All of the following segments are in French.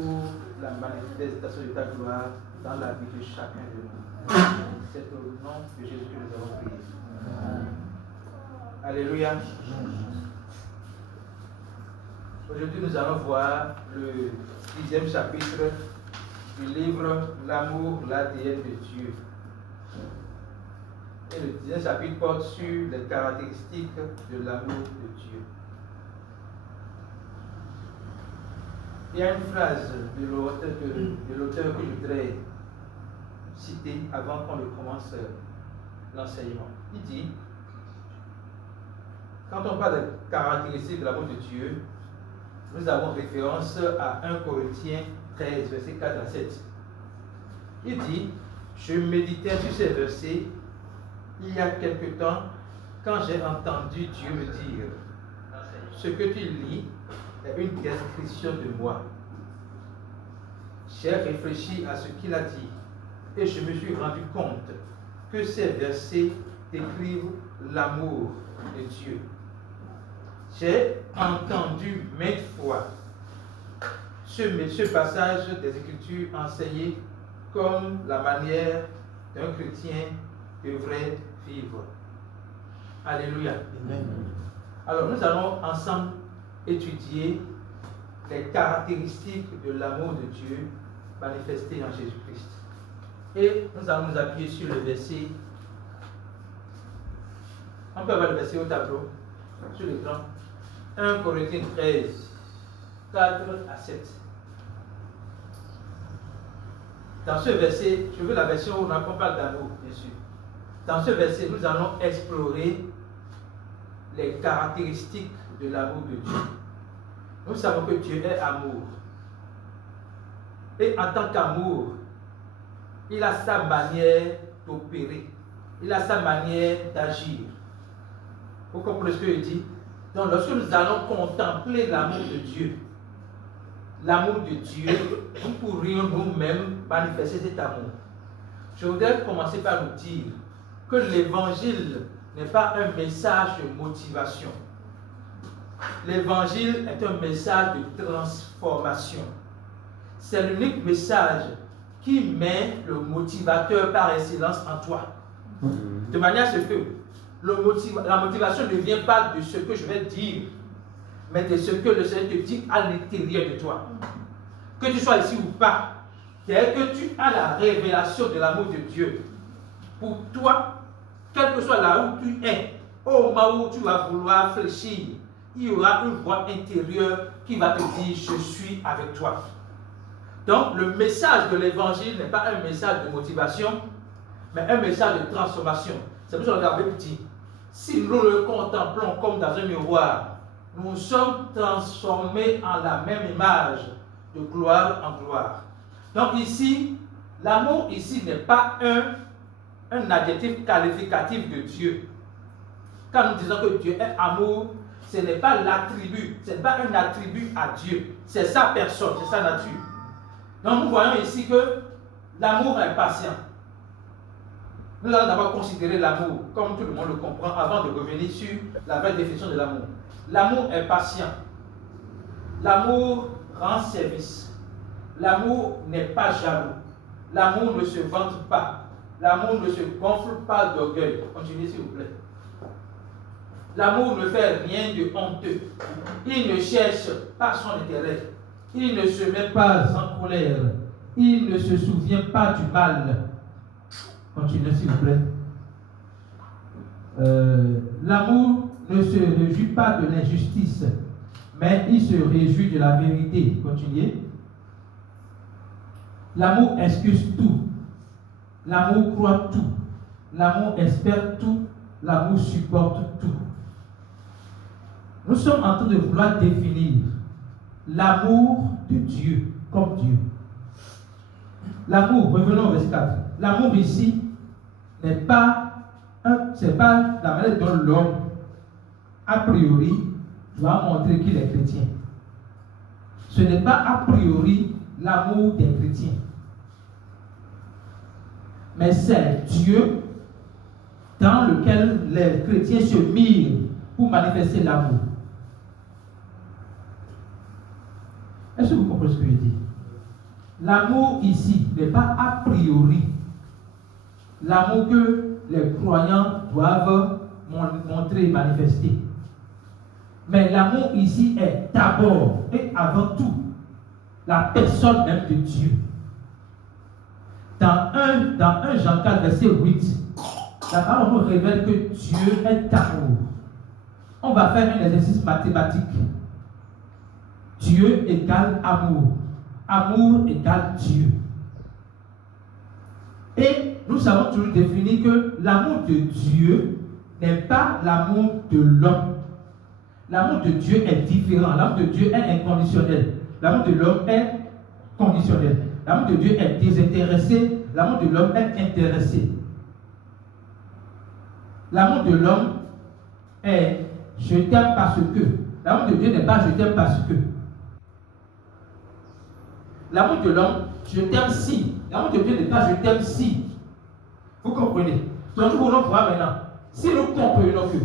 pour la manifestation de ta gloire dans la vie de chacun de nous. C'est au nom de Jésus que nous avons prié. Alléluia. Aujourd'hui, nous allons voir le 10e chapitre du livre L'amour, l'ADN de Dieu. Et le 10e chapitre porte sur les caractéristiques de l'amour de Dieu. Il y a une phrase de l'auteur que je voudrais citer avant qu'on ne commence l'enseignement. Il dit, quand on parle des caractéristiques de l'amour de Dieu, nous avons référence à 1 Corinthiens 13, versets 4 à 7. Il dit, je méditais sur ces versets il y a quelque temps quand j'ai entendu Dieu me dire, ce que tu lis est une description de moi. J'ai réfléchi à ce qu'il a dit et je me suis rendu compte que ces versets décrivent l'amour de Dieu. J'ai entendu maintes fois ce passage des Écritures enseigné comme la manière d'un chrétien devrait vivre. Alléluia. Amen. Alors nous allons ensemble étudier les caractéristiques de l'amour de Dieu manifestées en Jésus-Christ. Et nous allons nous appuyer sur le verset. On peut avoir le verset au tableau, sur l'écran. 1 Corinthiens 13, 4 à 7. Dans ce verset, je veux la version où on parle d'amour, bien sûr. Dans ce verset, nous allons explorer les caractéristiques de l'amour de Dieu. Nous savons que Dieu est amour. Et en tant qu'amour, il a sa manière d'opérer. Il a sa manière d'agir. Vous comprenez ce que je dis? Donc, lorsque nous allons contempler l'amour de Dieu, nous pourrions nous-mêmes manifester cet amour. Je voudrais commencer par nous dire que l'évangile n'est pas un message de motivation. L'évangile est un message de transformation. C'est l'unique message qui met le motivateur par excellence en toi. De manière à ce que la motivation ne vient pas de ce que je vais dire, mais de ce que le Seigneur te dit à l'intérieur de toi. Que tu sois ici ou pas, dès que tu as la révélation de l'amour de Dieu, pour toi, quel que soit là où tu es, au moment où tu vas vouloir fléchir, il y aura une voix intérieure qui va te dire, je suis avec toi. Donc, le message de l'évangile n'est pas un message de motivation, mais un message de transformation. C'est pour ça que regardez petit. Si nous le contemplons comme dans un miroir, nous sommes transformés en la même image, de gloire en gloire. Donc ici, l'amour ici n'est pas un adjectif qualificatif de Dieu. Quand nous disons que Dieu est amour, ce n'est pas l'attribut, ce n'est pas un attribut à Dieu, c'est sa personne, c'est sa nature. Donc nous voyons ici que l'amour est patient. Nous allons d'abord considérer l'amour, comme tout le monde le comprend, avant de revenir sur la vraie définition de l'amour. L'amour est patient. L'amour rend service. L'amour n'est pas jaloux. L'amour ne se vante pas. L'amour ne se gonfle pas d'orgueil. Continuez s'il vous plaît. L'amour ne fait rien de honteux. Il ne cherche pas son intérêt. Il ne se met pas en colère. Il ne se souvient pas du mal. Continuez s'il vous plaît. L'amour ne se réjouit pas de l'injustice, mais il se réjouit de la vérité. Continuez. L'amour excuse tout. L'amour croit tout. L'amour espère tout. L'amour supporte tout. Nous sommes en train de vouloir définir l'amour de Dieu comme Dieu. L'amour, revenons au verset 4. L'amour ici n'est pas c'est pas la manière dont l'homme, a priori, doit montrer qu'il est chrétien. Ce n'est pas a priori l'amour des chrétiens. Mais c'est Dieu dans lequel les chrétiens se mirent pour manifester l'amour. Est-ce que vous comprenez ce que je dis? L'amour ici n'est pas a priori l'amour que les croyants doivent montrer et manifester. Mais l'amour ici est d'abord et avant tout la personne même de Dieu. Dans 1 Jean 4, verset 8, la parole nous révèle que Dieu est amour. On va faire un exercice mathématique. Dieu égale amour. Amour égale Dieu. Et nous avons toujours défini que l'amour de Dieu n'est pas l'amour de l'homme. L'amour de Dieu est différent. L'amour de Dieu est inconditionnel. L'amour de l'homme est conditionnel. L'amour de Dieu est désintéressé. L'amour de l'homme est intéressé. L'amour de l'homme est je t'aime parce que. L'amour de Dieu n'est pas je t'aime parce que. L'amour de l'homme, je t'aime si. L'amour de Dieu n'est pas je t'aime si. Vous comprenez? Donc nous voulons voir maintenant. Si nous comprenons que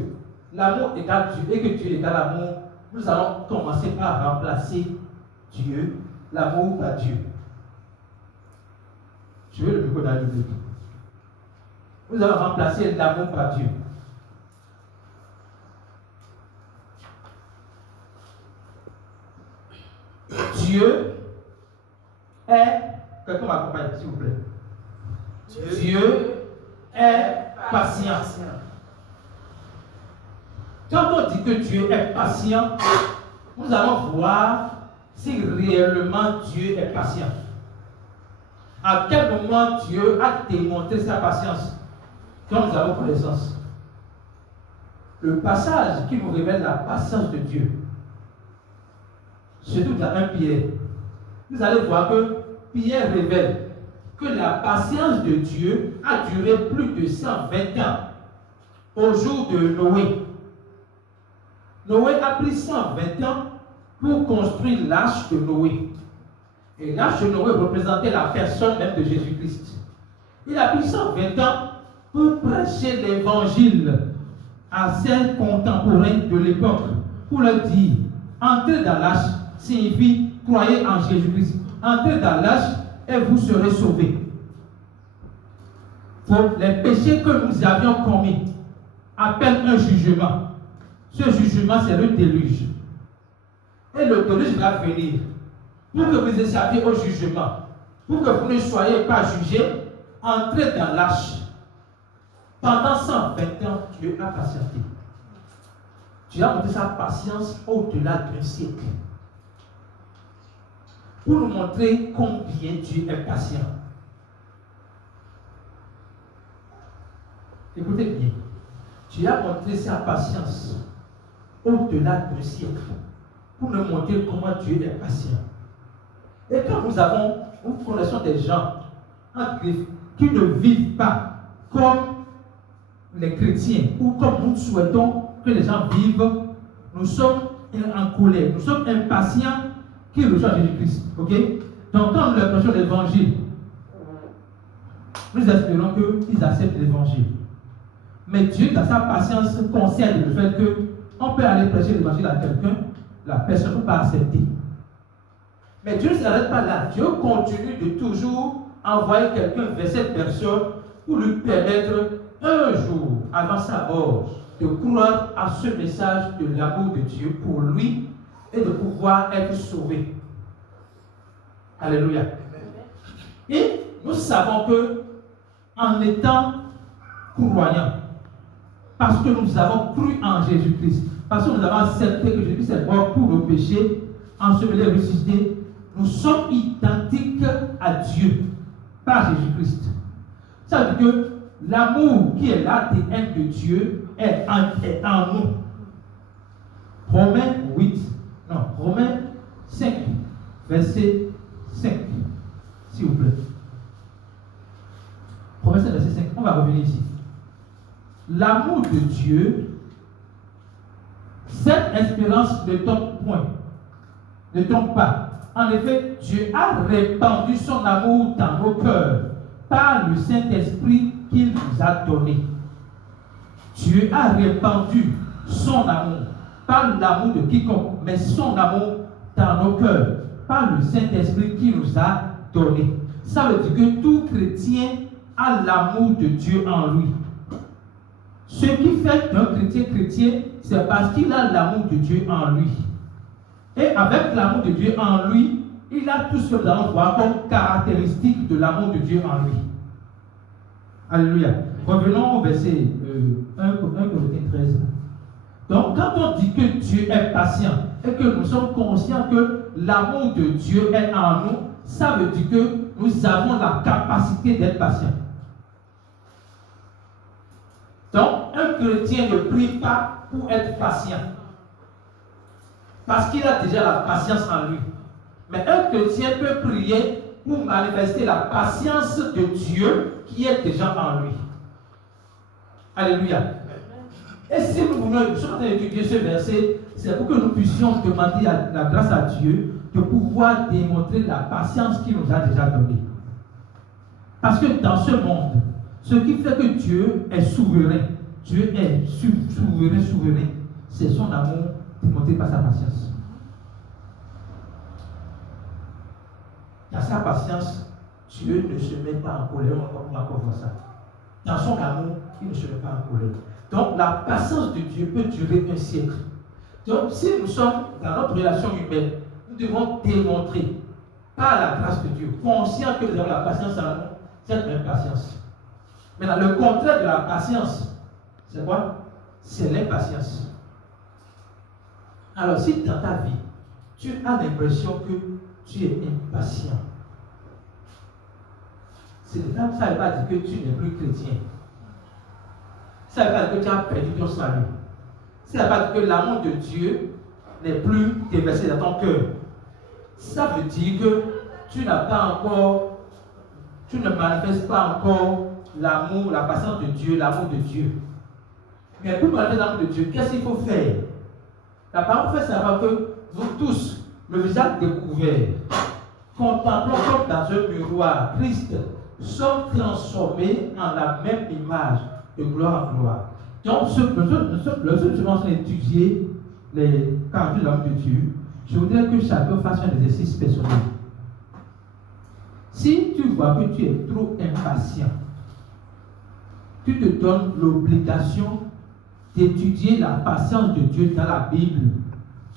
l'amour égale Dieu et que Dieu égale l'amour, nous allons commencer par remplacer Dieu, l'amour par Dieu. Je veux le micro dans le public. Nous allons remplacer l'amour par Dieu. Dieu est, quelqu'un m'accompagne s'il vous plaît. Dieu est patient. Quand on dit que Dieu est patient, nous allons voir si réellement Dieu est patient. À quel moment Dieu a démontré sa patience? Quand nous avons connaissance. Le passage qui nous révèle la patience de Dieu, surtout dans 1 Pierre, vous allez voir que Pierre révèle que la patience de Dieu a duré plus de 120 ans au jour de Noé. Noé a pris 120 ans pour construire l'arche de Noé. Et l'arche de Noé représentait la personne même de Jésus-Christ. Il a pris 120 ans pour prêcher l'évangile à ses contemporains de l'époque, pour leur dire, entrez dans l'arche signifie croyez en Jésus-Christ. Entrez dans l'arche et vous serez sauvés. Pour les péchés que nous avions commis appellent un jugement. Ce jugement, c'est le déluge. Et le déluge va venir pour que vous échappiez au jugement, pour que vous ne soyez pas jugés. Entrez dans l'arche. Pendant 120 ans, Dieu a patienté. Dieu a montré sa patience au-delà d'un siècle. Pour nous montrer combien Dieu est patient. Écoutez bien. Dieu a montré sa patience au-delà d'un siècle. Pour nous montrer comment Dieu est patient. Et quand nous connaissons des gens qui ne vivent pas comme les chrétiens ou comme nous souhaitons que les gens vivent, nous sommes en colère, nous sommes impatients qu'ils reçoivent Jésus-Christ. Ok? Donc quand nous leur prêchons l'évangile, nous espérons qu'ils acceptent l'évangile. Mais Dieu, dans sa patience, concède le fait qu'on peut aller prêcher l'évangile à quelqu'un, la personne ne peut pas accepter. Mais Dieu ne s'arrête pas là. Dieu continue de toujours envoyer quelqu'un vers cette personne pour lui permettre un jour, avant sa mort, de croire à ce message de l'amour de Dieu pour lui et de pouvoir être sauvé. Alléluia. Et nous savons que, en étant croyants, parce que nous avons cru en Jésus-Christ, parce que nous avons accepté que Jésus-Christ est mort pour nos péchés, enseveli et ressuscité, nous sommes identiques à Dieu par Jésus-Christ. Ça veut dire que l'amour qui est l'ADN de Dieu est en nous. Romains 5, verset 5, s'il vous plaît. Romains 5, verset 5, on va revenir ici. L'amour de Dieu, cette espérance ne tombe point, ne tombe pas. En effet, Dieu a répandu son amour dans nos cœurs par le Saint-Esprit qu'il nous a donné. Dieu a répandu son amour, pas l'amour de quiconque, mais son amour dans nos cœurs, par le Saint-Esprit qu'il nous a donné. Ça veut dire que tout chrétien a l'amour de Dieu en lui. Ce qui fait qu'un chrétien, c'est parce qu'il a l'amour de Dieu en lui. Et avec l'amour de Dieu en lui, il a tout ce que nous allons voir comme caractéristique de l'amour de Dieu en lui. Alléluia. Revenons au verset 1 Corinthiens 13. Donc, quand on dit que Dieu est patient et que nous sommes conscients que l'amour de Dieu est en nous, ça veut dire que nous avons la capacité d'être patients. Donc, un chrétien ne prie pas pour être patient, parce qu'il a déjà la patience en lui. Mais un chrétien peut prier pour manifester la patience de Dieu qui est déjà en lui. Alléluia. Et si nous voulons étudier ce verset, c'est pour que nous puissions demander la grâce à Dieu de pouvoir démontrer la patience qu'il nous a déjà donnée. Parce que dans ce monde, ce qui fait que Dieu est souverain, souverain, c'est son amour démontré par sa patience. Dans sa patience, Dieu ne se met pas en colère, on va encore voir ça. Dans son amour, il ne se met pas en colère. Donc la patience de Dieu peut durer un siècle. Donc si nous sommes dans notre relation humaine, nous devons démontrer par la grâce de Dieu, conscient que nous avons la patience en nous, cette même patience. Maintenant, le contraire de la patience, c'est quoi? C'est l'impatience. Alors si dans ta vie, tu as l'impression que tu es impatient, ça ne veut pas dire que tu n'es plus chrétien. Ça ne veut pas dire que tu as perdu ton salut. Ça ne veut pas dire que l'amour de Dieu n'est plus déversé dans ton cœur. Ça veut dire que tu ne manifestes pas encore l'amour, la patience de Dieu, l'amour de Dieu. Mais pour manifester l'amour de Dieu, qu'est-ce qu'il faut faire? La parole fait savoir que nous tous, le visage découvert, contemplant comme dans un miroir Christ, sommes transformés en la même image de gloire en gloire. Donc, le seul semence d'étudier les caractères de l'homme de Dieu, je voudrais que chacun fasse un exercice personnel. Si tu vois que tu es trop impatient, tu te donnes l'obligation d'étudier la patience de Dieu dans la Bible,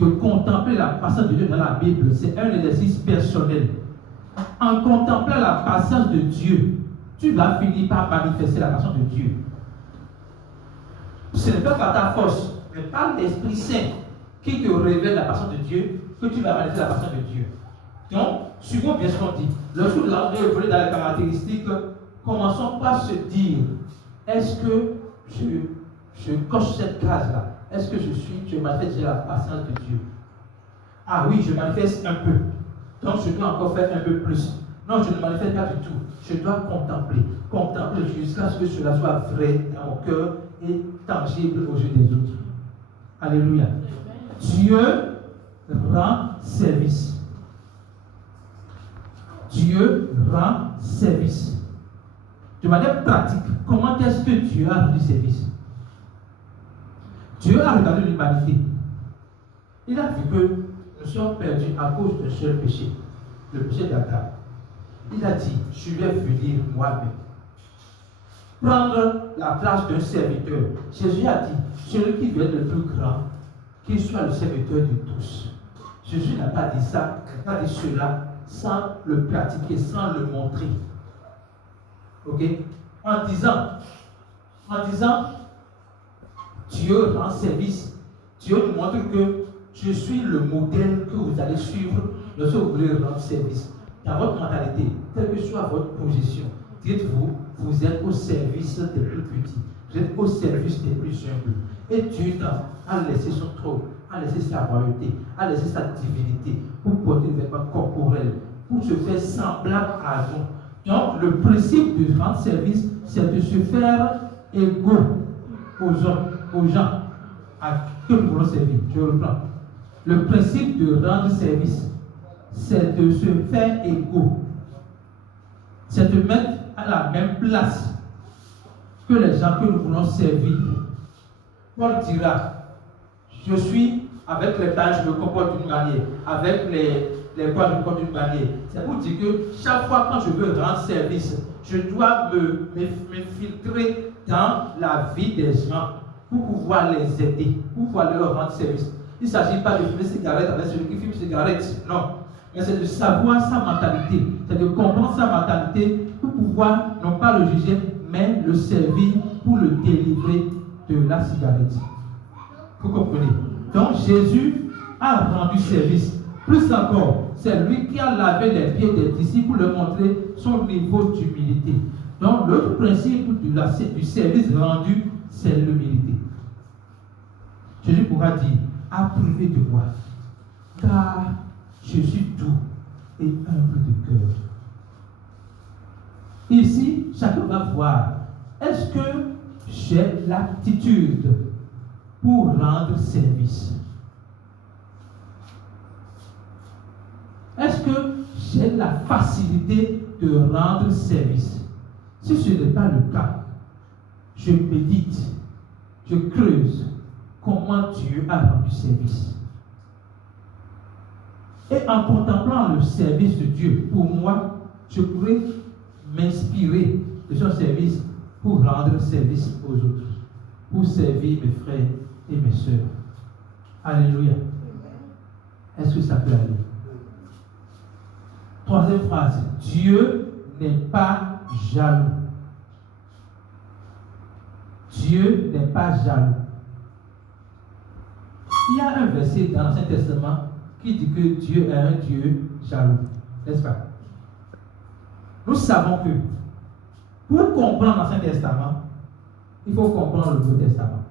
de contempler la patience de Dieu dans la Bible. C'est un exercice personnel. En contemplant la patience de Dieu, tu vas finir par manifester la patience de Dieu. Ce n'est pas par ta force, mais par l'Esprit Saint qui te révèle la patience de Dieu que tu vas manifester la patience de Dieu. Donc, suivons bien ce qu'on dit. Lorsque nous allons évoluer dans les caractéristiques, commençons par se dire, est-ce que je coche cette case-là? Est-ce que je manifeste la patience de Dieu? Ah oui, je manifeste un peu. Donc je dois encore faire un peu plus. Non, je ne manifeste pas du tout. Je dois contempler jusqu'à ce que cela soit vrai dans mon cœur et tangible aux yeux des autres. Alléluia. Dieu rend service. Dieu rend service. De manière pratique, comment est-ce que Dieu a rendu service? Dieu a regardé l'humanité. Il a vu que nous sommes perdus à cause d'un seul péché, le péché d'Adam. Il a dit, je vais venir moi-même prendre la place d'un serviteur. Jésus a dit, celui qui veut être le plus grand, qu'il soit le serviteur de tous. Jésus n'a pas dit ça, n'a pas dit cela sans le pratiquer, sans le montrer. Ok? En disant, Dieu rend service. Dieu nous montre que je suis le modèle que vous allez suivre lorsque vous voulez rendre service. Dans votre mentalité, quelle que soit votre position, dites-vous, vous êtes au service des plus petits. Vous êtes au service des plus humbles. Et Dieu a laissé son trône, a laissé sa royauté, a laissé sa divinité pour porter des vêtements corporels, pour se faire semblable à nous. Donc, le principe de rendre service, c'est de se faire égaux aux hommes, aux gens à qui nous voulons servir. Je reprends. Le principe de rendre service, c'est de se faire égaux. C'est de mettre à la même place que les gens que nous voulons servir. Paul dira, je suis avec les païens, je me comporte d'une manière. Avec les poids de compte d'une manière. C'est pour dire que chaque fois quand je veux rendre service, je dois m'infiltrer dans la vie des gens pour pouvoir les aider, pour pouvoir leur rendre service. Il ne s'agit pas de fumer cigarette avec celui qui fume cigarette, non. Mais c'est de savoir sa mentalité, c'est de comprendre sa mentalité pour pouvoir non pas le juger, mais le servir pour le délivrer de la cigarette. Vous comprenez? Donc Jésus a rendu service. Plus encore, c'est lui qui a lavé les pieds des disciples pour leur montrer son niveau d'humilité. Donc l'autre principe du service rendu, c'est l'humilité. Jésus pourra dire, approuvez de moi, car je suis doux et humble de cœur. Ici, chacun va voir, est-ce que j'ai l'aptitude pour rendre service? Est-ce que j'ai la facilité de rendre service? Si ce n'est pas le cas, je médite, je creuse comment Dieu a rendu service. Et en contemplant le service de Dieu, pour moi, je pourrais m'inspirer de son service pour rendre service aux autres, pour servir mes frères et mes sœurs. Alléluia. Est-ce que ça peut aller? Troisième phrase, Dieu n'est pas jaloux. Dieu n'est pas jaloux. Il y a un verset dans l'Ancien Testament qui dit que Dieu est un Dieu jaloux. N'est-ce pas? Nous savons que pour comprendre l'Ancien Testament, il faut comprendre le Nouveau Testament.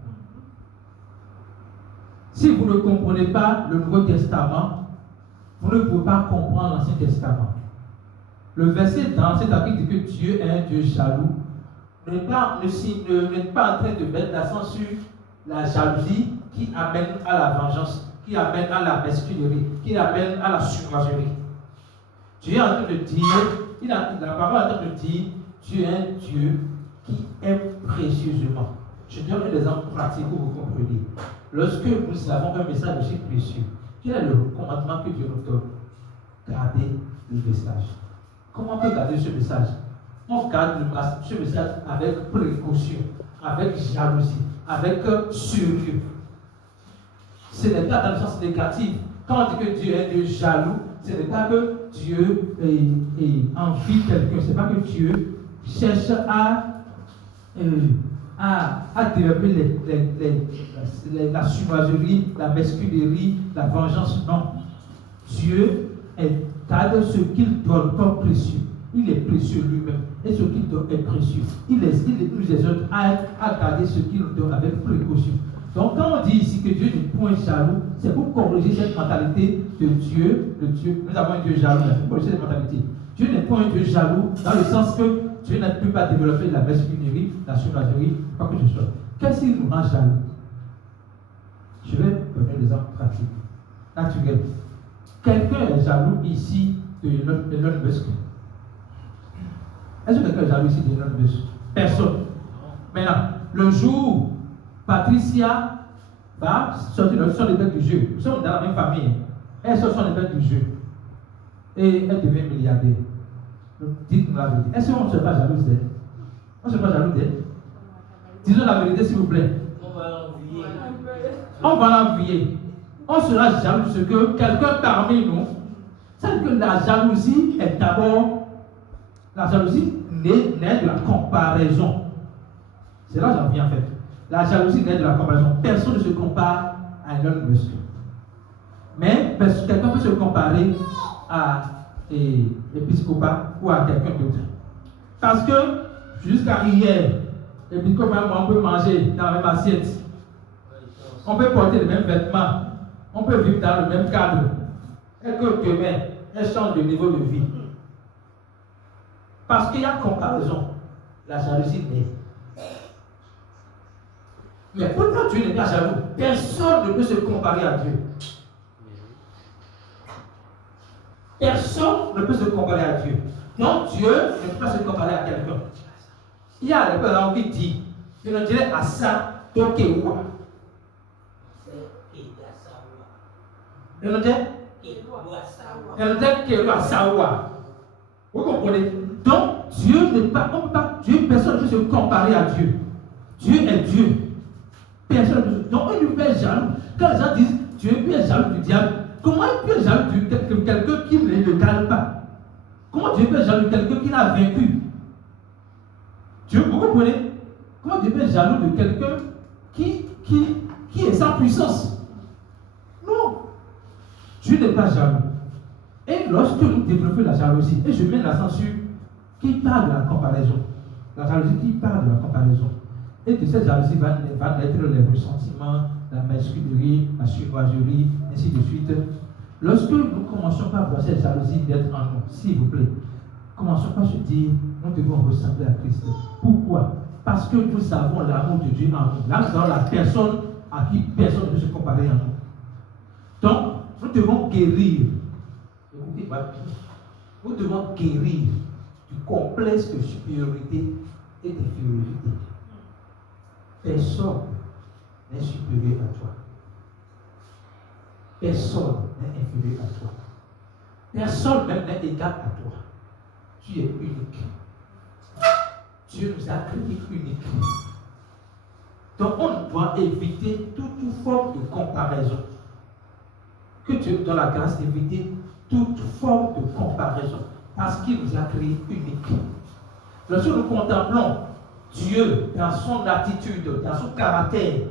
Si vous ne comprenez pas le Nouveau Testament, vous ne pouvez pas comprendre l'Ancien Testament. Le verset dans l'Ancien Testament qui dit que Dieu est un Dieu jaloux n'est pas en train de mettre l'accent sur la jalousie qui amène à la vengeance, qui amène à la mesquinerie, qui amène à la surmagerie. Dieu est en train de dire, la parole est en train de dire, Dieu est un Dieu qui aime précieusement. Je donne un exemple pratique pour vous compreniez. Lorsque nous avons un message aussi précieux, quel est le commandement que Dieu nous donne? Gardez le message. Comment on peut garder ce message? On garde ce message avec précaution, avec jalousie, avec sérieux. Ce n'est pas dans le sens négatif. Quand on dit que Dieu est Dieu jaloux, ce n'est pas que Dieu envie quelqu'un, ce n'est pas que Dieu cherche à développer la surmagerie, la mesquinerie, la vengeance. Non. Dieu garde ce qu'il donne comme précieux. Il est précieux lui-même. Et ce qu'il donne est précieux. Il nous exhorte à garder ce qu'il nous donne avec précaution. Donc quand on dit ici que Dieu n'est point jaloux, c'est pour corriger cette mentalité de Dieu. Nous avons un Dieu jaloux, pour corriger cette mentalité. Dieu n'est pas un Dieu jaloux dans le sens que Dieu ne peut pas développer la mesquinerie, la surmagerie, quoi que ce soit. Qu'est-ce qui nous rend jaloux? Je vais donner des exemples pratiques, naturels. Quelqu'un est jaloux ici de Elon Musk. Est-ce que quelqu'un est jaloux ici de Elon Musk? Personne. Maintenant, le jour Patricia va sortir le son des bêtes du jeu. Nous sommes dans la même famille. Elle sort son épée du jeu. Et elle devient milliardaire. Donc, dites-nous la vérité. Est-ce qu'on ne serait pas jaloux d'elle? On ne serait pas jaloux d'elle? Disons la vérité, s'il vous plaît. On va l'envier. On sera jaloux de ce que quelqu'un parmi nous. C'est que la jalousie est d'abord. La jalousie naît de la comparaison. C'est là que j'en viens en fait. La jalousie naît de la comparaison. Personne ne se compare à Elon Musk. Mais quelqu'un peut se comparer à Episcopat ou à quelqu'un d'autre. Parce que jusqu'à hier, Episcopat, on peut manger dans la même assiette. On peut porter les mêmes vêtements. On peut vivre dans le même cadre. Et que demain, elle change de niveau de vie. Parce qu'il y a comparaison. La jalousie naît. Mais pourquoi Dieu n'est pas jaloux? Personne ne peut se comparer à Dieu. Personne ne peut se comparer à Dieu. Donc Dieu ne peut pas se comparer à quelqu'un. Il y a des personnes qui disent, je ne dirais à ça, Tokewa. Je ne dirais savoir. Vous comprenez? Donc, Dieu n'est pas, personne ne peut se comparer à Dieu. Dieu est Dieu. Personne ne peut. Donc, on ne peut être jaloux. Quand les gens disent Dieu peut être jaloux du diable, comment il peut être jaloux de quelqu'un qui ne le gagne pas? Comment Dieu peut être jaloux de quelqu'un qui l'a vaincu? Dieu, vous comprenez? Comment Dieu peut être jaloux de quelqu'un qui est sans puissance? Non. Dieu n'est pas jaloux. Et lorsque nous développons la jalousie, et je mets l'accent sur qui parle de la comparaison, la jalousie qui parle de la comparaison, et de cette jalousie va naître les ressentiments, la mesquinerie, la survoiserie, ainsi de suite. Lorsque nous commençons par voir cette jalousie d'être en nous, s'il vous plaît, commençons par se dire, nous devons ressembler à Christ. Pourquoi? Parce que nous avons l'amour de Dieu en nous. Là, nous avons la personne à qui personne ne peut se comparer en nous. Donc, nous devons guérir. Écoutez, nous devons guérir du complexe de supériorité et d'infériorité. Personne n'est supérieur à toi. Personne n'est inférieur à toi. Personne même n'est égal à toi. Tu es unique. Dieu nous a créés uniques. Donc on doit éviter toute forme de comparaison. Que Dieu nous donne la grâce d'éviter toute forme de comparaison. Parce qu'il nous a créés uniques. Lorsque nous contemplons Dieu dans son attitude, dans son caractère,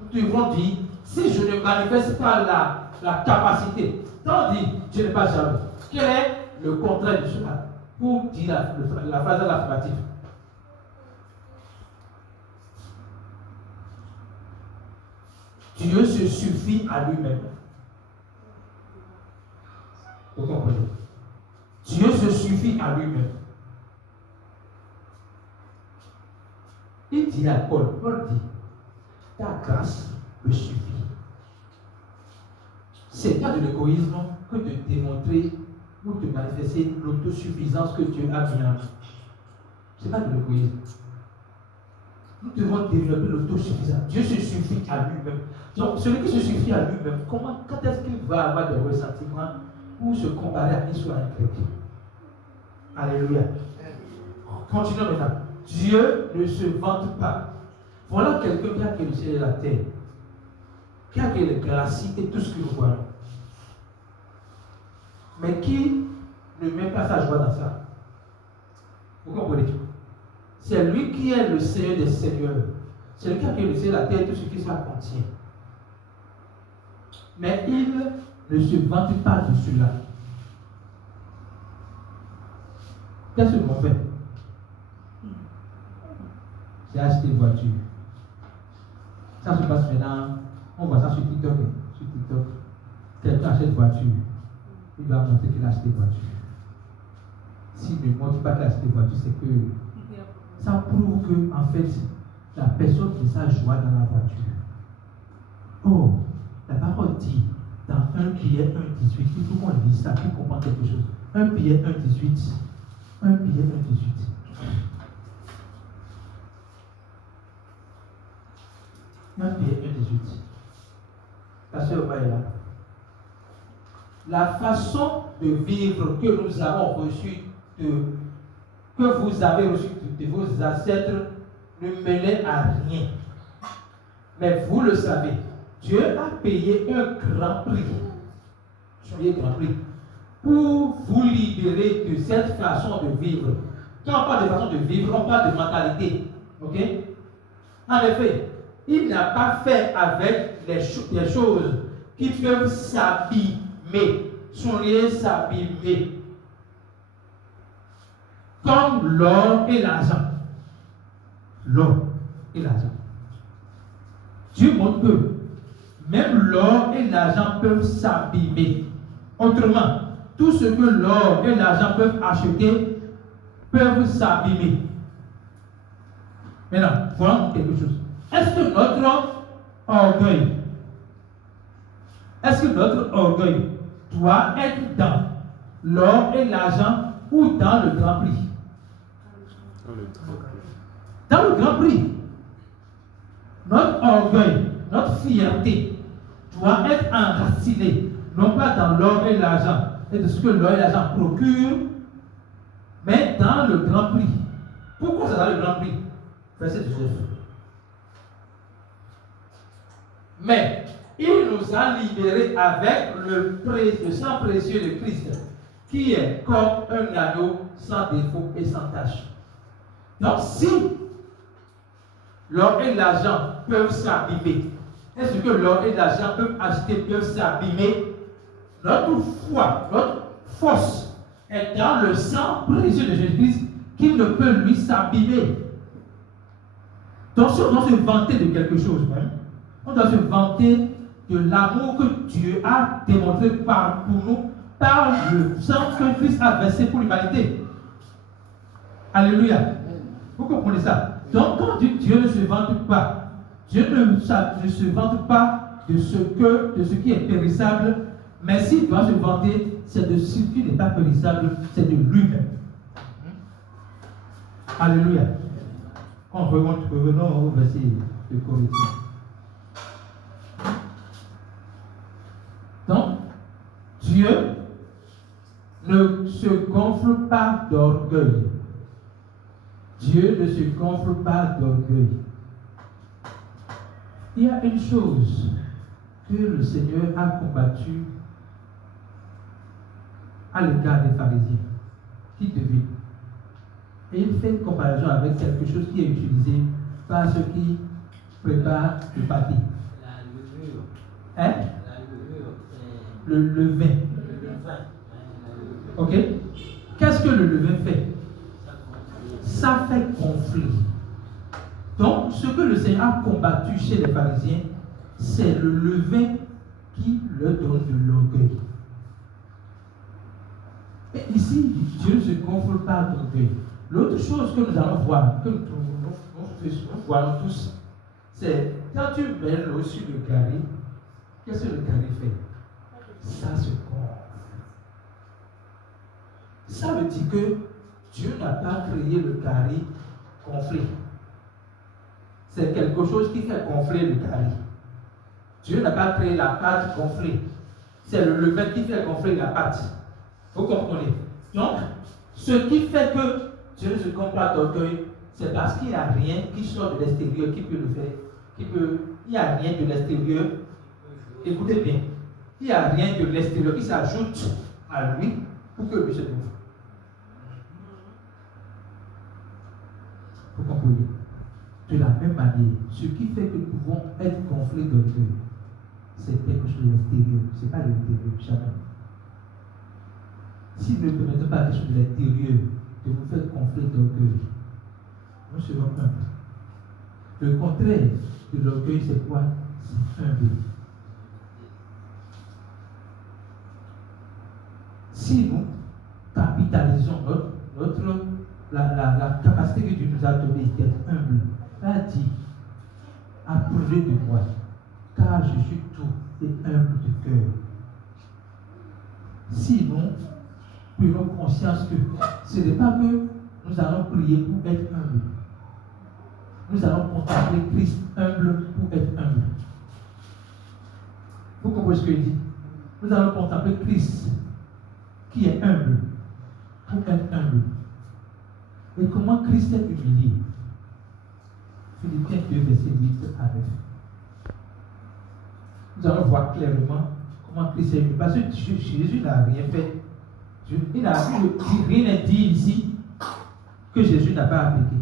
nous devons dire, si je ne manifeste pas la capacité, tant dit, je n'ai pas jaloux. Quel est le contraire de cela? Pour dire la phrase de l'affirmative. Dieu se suffit à lui-même. Vous comprenez? Dieu se suffit à lui-même. Il dit à Paul dit, ta grâce me suffit. C'est pas de l'égoïsme que de démontrer ou de manifester l'autosuffisance que Dieu a mis en nous. Ce n'est pas de l'égoïsme. Nous devons développer l'autosuffisance. Dieu se suffit à lui-même. Donc, celui qui se suffit à lui-même, quand est-ce qu'il va avoir des ressentiments ou se comparer à qui soit un chrétien? Alléluia. Continuons maintenant. Dieu ne se vante pas. Voilà quelqu'un qui a créé le ciel et la terre, qui a créé les galaxies et tout ce que nous voyons, mais qui ne met pas sa joie dans ça. Vous comprenez? C'est lui qui est le Seigneur des Seigneurs. C'est lui qui a créé le ciel et la terre et tout ce qui ça contient. Mais il ne se vante pas de cela. Qu'est-ce qu'on fait? J'ai acheté une voiture. Ça se passe maintenant. On voit ça sur TikTok. Quelqu'un achète une voiture. Il va montrer qu'il a acheté une voiture. S'il ne montre pas qu'il a acheté une voiture, c'est que ça prouve que, en fait, la personne fait sa joie dans la voiture. Oh, la parole dit dans 1 Pierre 1,18, il faut qu'on lise ça pour comprendre quelque chose. 1 Pierre 1,18. 1 Pierre 1,18. La sœur va est là. La façon de vivre que nous avons reçue, que vous avez reçue de vos ancêtres, ne menait à rien. Mais vous le savez, Dieu a payé un grand prix. Pour vous libérer de cette façon de vivre. Quand on parle de façon de vivre, on parle de mentalité. Ok? En effet, il n'a pas fait avec des choses qui peuvent s'abîmer, s'abîmer, comme l'or et l'argent. L'or et l'argent. Dieu montre que même l'or et l'argent peuvent s'abîmer. Autrement, tout ce que l'or et l'argent peuvent acheter peuvent s'abîmer. Maintenant, voilà quelque chose. Est-ce que notre orgueil doit être dans l'or et l'argent ou dans le grand prix? Dans le grand prix. Notre orgueil, notre fierté doit être enracinée, non pas dans l'or et l'argent, et de ce que l'or et l'argent procurent, mais dans le grand prix. Pourquoi c'est dans le grand prix? Verset 19. Mais il nous a libérés avec le sang précieux de Christ, qui est comme un agneau sans défaut et sans tache. Donc si l'or et l'argent peuvent s'abîmer, est-ce que l'or et l'argent peuvent s'abîmer? Notre foi, notre force est dans le sang précieux de Jésus-Christ qui ne peut lui s'abîmer. Donc si on doit se vanter de quelque chose, même, on doit se vanter de l'amour que Dieu a démontré pour nous par le sang que Christ a versé pour l'humanité. Alléluia. Vous comprenez ça? Donc quand Dieu ne se vante pas, Dieu ne se vante pas de ce qui est périssable, mais s'il doit se vanter, c'est de ce qui n'est pas périssable, c'est de lui-même. Alléluia. Revenons au verset de Corinthiens. Donc, Dieu ne se gonfle pas d'orgueil. Dieu ne se gonfle pas d'orgueil. Il y a une chose que le Seigneur a combattue à l'égard des pharisiens qui devinent. Et il fait une comparaison avec quelque chose qui est utilisé par ceux qui préparent le pâté. La levure. Hein? La levure. Le levain. Le levain. Ok? Qu'est-ce que le levain fait? Ça fait gonfler. Donc, ce que le Seigneur a combattu chez les pharisiens, c'est le levain qui leur donne de l'orgueil. Et ici, Dieu ne se gonfle pas d'orgueil. L'autre chose que nous allons voir, que nous voyons tous, c'est quand tu mets l'eau sur le carré, qu'est-ce que le carré fait? Ça se gonfle. Ça veut dire que Dieu n'a pas créé le carré gonflé. C'est quelque chose qui fait gonfler le carré. Dieu n'a pas créé la pâte gonflée. C'est le levain qui fait gonfler la pâte. Vous comprenez? Donc, ce qui fait que Dieu ne se gonfle pas d'orgueil, c'est parce qu'il n'y a rien qui sort de l'extérieur qui peut le faire. Il n'y a rien de l'extérieur. Écoutez bien. Il n'y a rien de l'extérieur qui s'ajoute à lui pour que lui se gonfle. Vous comprenez? De la même manière, ce qui fait que nous pouvons être gonflés d'orgueil, c'est quelque chose de l'extérieur. Ce n'est pas de l'intérieur, jamais. Si nous ne permettons pas quelque chose de l'extérieur de vous faire gonfler d'orgueil, nous serons humbles. Le contraire de l'orgueil, c'est quoi? C'est humble. Si nous capitalisons la capacité que Dieu nous a donnée d'être humble, il a dit, apprenez de moi, car je suis tout et humble de cœur. Si nous prenons conscience que ce n'est pas que nous allons prier pour être humble, nous allons contempler Christ humble pour être humble. Vous comprenez ce que il dit? Nous allons contempler Christ qui est humble pour être humble. Et comment Christ est humilié? Philippiens 2, verset 8 à 9. Nous allons voir clairement comment Christ est humilié. Parce que Jésus n'a rien fait. Il n'a rien n'est dit ici que Jésus n'a pas appliqué.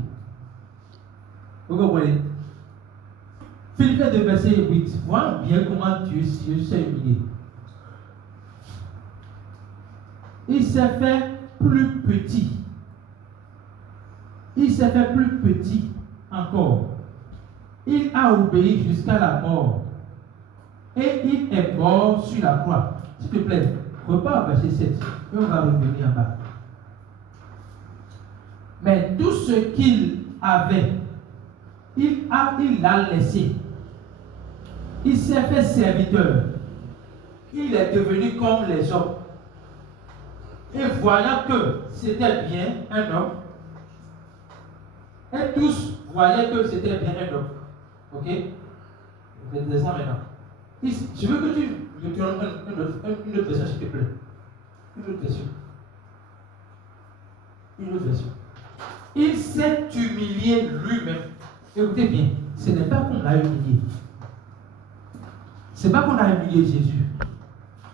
Vous comprenez? Philippiens 2, verset 8. Voyons bien comment Jésus s'est humilié. Il s'est fait plus petit. Il s'est fait plus petit encore. Il a obéi jusqu'à la mort. Et il est mort sur la croix. S'il te plaît, repars au verset 7. Et on va revenir en bas. Mais tout ce qu'il avait, il l'a laissé. Il s'est fait serviteur. Il est devenu comme les hommes. Et voyant que c'était bien un homme, et tous voyaient que c'était bien un homme. Ok? Je vais dire ça maintenant. Je veux que tu me donnes une autre version, s'il te plaît. Une autre version. Une autre version. Il s'est humilié lui-même. Écoutez bien, ce n'est pas qu'on l'a humilié. Ce n'est pas qu'on a humilié Jésus.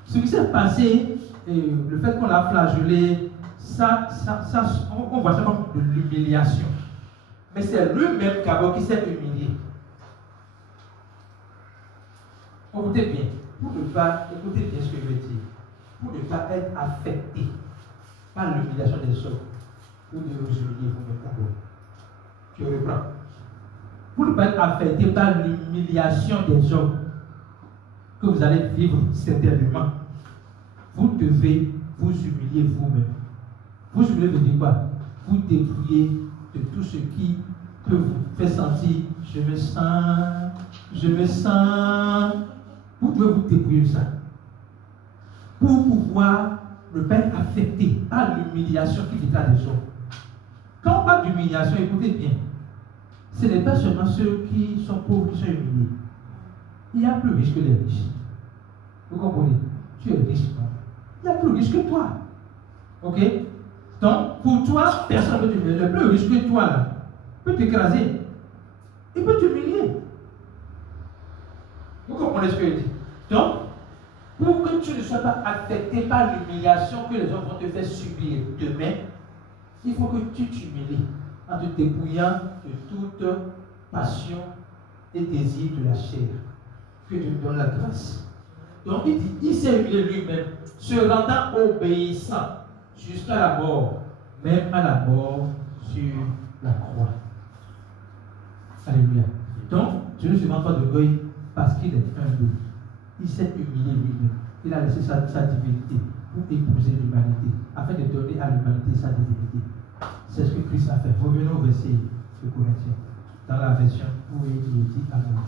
Ce qui s'est passé, le fait qu'on l'a flagellé, on voit ça comme de l'humiliation. Mais c'est lui-même qui s'est humilié. Écoutez bien, écoutez bien ce que je veux dire. Pour ne pas être affecté par l'humiliation des hommes, ou de vous humilier vous-même d'abord. Je reprends. Pour ne pas être affecté par l'humiliation des hommes que vous allez vivre certainement, vous devez vous humilier vous-même. Vous humilier veut dire quoi? Vous dépouiller de tout ce qui peut vous faire sentir je me sens. Vous devez vous dépouiller de ça. Pour pouvoir ne pas être affecté par l'humiliation qui viendra des hommes. Quand on parle d'humiliation, écoutez bien, ce n'est pas seulement ceux qui sont pauvres qui sont humiliés. Il y a plus riche que les riches. Vous comprenez? Tu es riche, non? Il y a plus riche que toi. Ok? Donc, pour toi, personne ne peut t'humilier. Le plus riche que toi, là, peut t'écraser. Il peut t'humilier. Vous comprenez ce que je dis? Donc, pour que tu ne sois pas affecté par l'humiliation que les hommes vont te faire subir demain, il faut que tu t'humilies en te dépouillant de toute passion et désir de la chair. Que Dieu me donne la grâce. Donc il dit, il s'est humilié lui-même, se rendant obéissant jusqu'à la mort, même à la mort sur la croix. Alléluia. Donc, Dieu ne se vante pas d'orgueil parce qu'il est humble. Il s'est humilié lui-même. Il a laissé sa divinité pour épouser l'humanité, afin de donner à l'humanité sa divinité. C'est ce que Christ a fait. Revenons au verset de Corinthiens, dans la version où il est dit amour.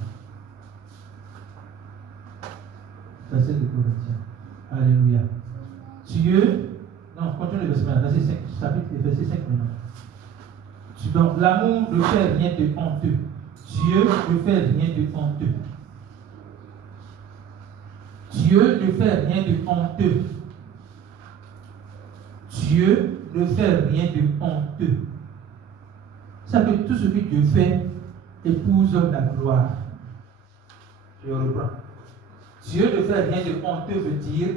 Verset de Corinthiens. Alléluia. Dieu, non, continue le verset 5, chapitre verset 5 maintenant. Donc, l'amour ne fait rien de honteux. Dieu ne fait rien de honteux. Dieu ne fait rien de honteux. Dieu ne fait rien de honteux. Ça que tout ce que Dieu fait épouse la gloire. Je reprends. Dieu ne fait rien de honteux veut dire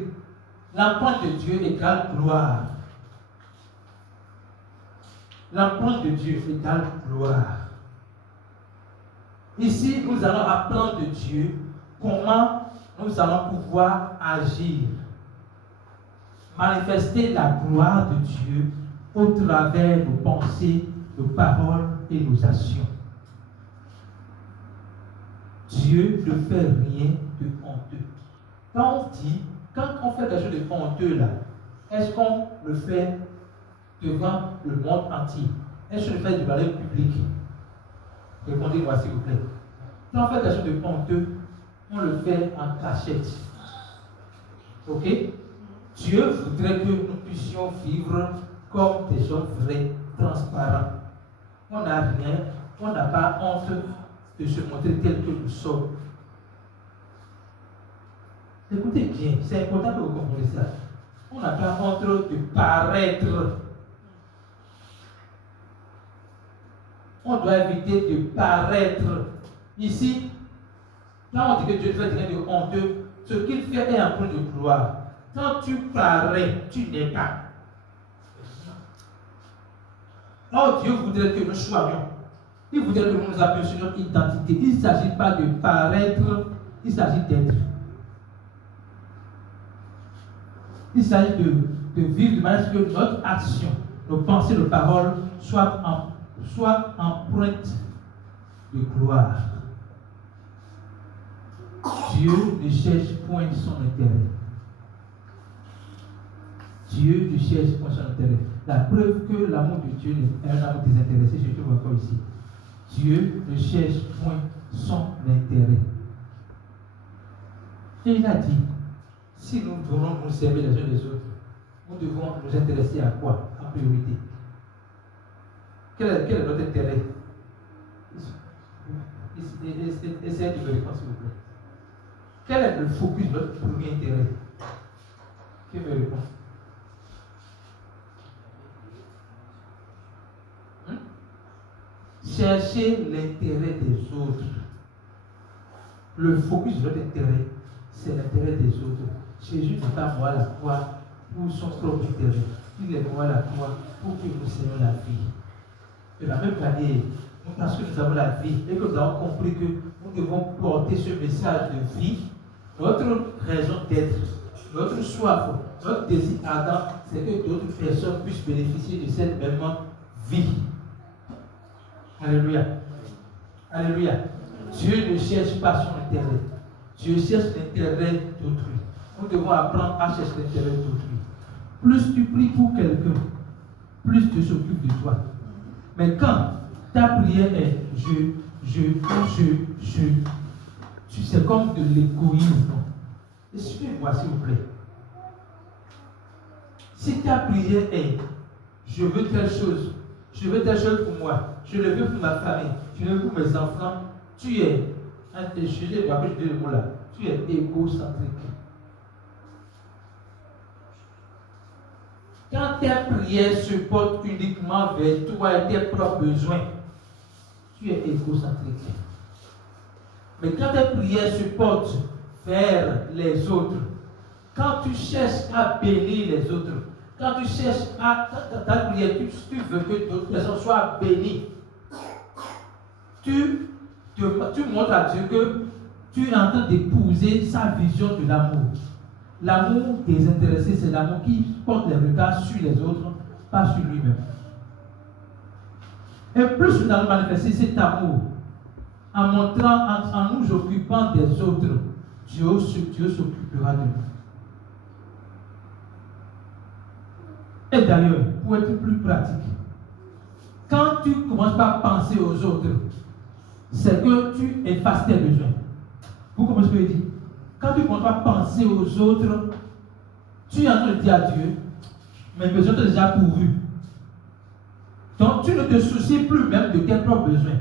l'empreinte de Dieu égale gloire. L'empreinte de Dieu égale gloire. Ici, nous allons apprendre de Dieu comment nous allons pouvoir agir, manifester la gloire de Dieu au travers nos pensées, nos paroles et nos actions. Dieu ne fait rien de honteux. Quand on fait quelque chose de honteux là, est-ce qu'on le fait devant le monde entier? Est-ce qu'on le fait devant le public? Répondez-moi s'il vous plaît. Quand on fait quelque chose de honteux, on le fait en cachette. Ok? Dieu voudrait que nous puissions vivre comme des hommes vrais, transparents. On n'a rien, on n'a pas honte de se montrer tel que nous sommes. Écoutez bien, c'est important que vous compreniez ça. On n'a pas honte de paraître. On doit éviter de paraître. Ici, quand on dit que Dieu fait rien de honteux, ce qu'il fait est un point de gloire. Quand tu parais, tu n'es pas. Oh, Dieu voudrait que nous soyons. Il voudrait que nous nous appelions sur notre identité. Il ne s'agit pas de paraître, il s'agit d'être. Il s'agit de vivre de manière que notre action, nos pensées, nos paroles soient empreintes de gloire. Dieu ne cherche point son intérêt. Dieu ne cherche point son intérêt. La preuve que l'amour de Dieu est un amour désintéressé, je trouve encore ici. Dieu ne cherche point son intérêt. Et il a dit, si nous voulons nous servir les uns les autres, nous devons nous intéresser à quoi en priorité? Quel est notre intérêt? Essayez de me répondre s'il vous plaît. Quel est le focus de notre premier intérêt? Qui me répond? chercher l'intérêt des autres. Le focus de notre intérêt, c'est l'intérêt des autres. Jésus n'est pas mort à la croix pour son propre intérêt. Il est mort à la croix pour que nous ayons la vie. De la même manière, parce que nous avons la vie et que nous avons compris que nous devons porter ce message de vie, notre raison d'être, notre soif, notre désir ardent, c'est que d'autres personnes puissent bénéficier de cette même vie. Alléluia. Alléluia. Dieu ne cherche pas son intérêt. Dieu cherche l'intérêt d'autrui. Nous devons apprendre à chercher l'intérêt d'autrui. Plus tu pries pour quelqu'un, plus tu s'occupes de toi. Mais quand ta prière est c'est comme de l'égoïsme. Suivez-moi s'il vous plaît. Si ta prière est je veux telle chose pour moi, je le veux pour ma famille, je le veux pour mes enfants, tu es, je dis le mot là, tu es égocentrique. Quand tes prières se portent uniquement vers toi et tes propres besoins, tu es égocentrique. Mais quand tes prières se portent vers les autres, quand tu cherches à bénir les autres, quand tu cherches à ta prière, tu veux que d'autres personnes soient bénies, tu montres à Dieu que tu es en train d'épouser sa vision de l'amour. L'amour désintéressé, c'est l'amour qui porte les regards sur les autres, pas sur lui-même. Et plus nous allons manifester cet amour, en montrant, en nous occupant des autres, Dieu s'occupera de nous. Et d'ailleurs, pour être plus pratique, quand tu commences par penser aux autres, c'est que tu effaces tes besoins. Vous comprenez ce que je dis? Quand tu commences par penser aux autres, tu es en train de dire à Dieu, mes besoins sont déjà pourvus. Donc tu ne te soucies plus même de tes propres besoins.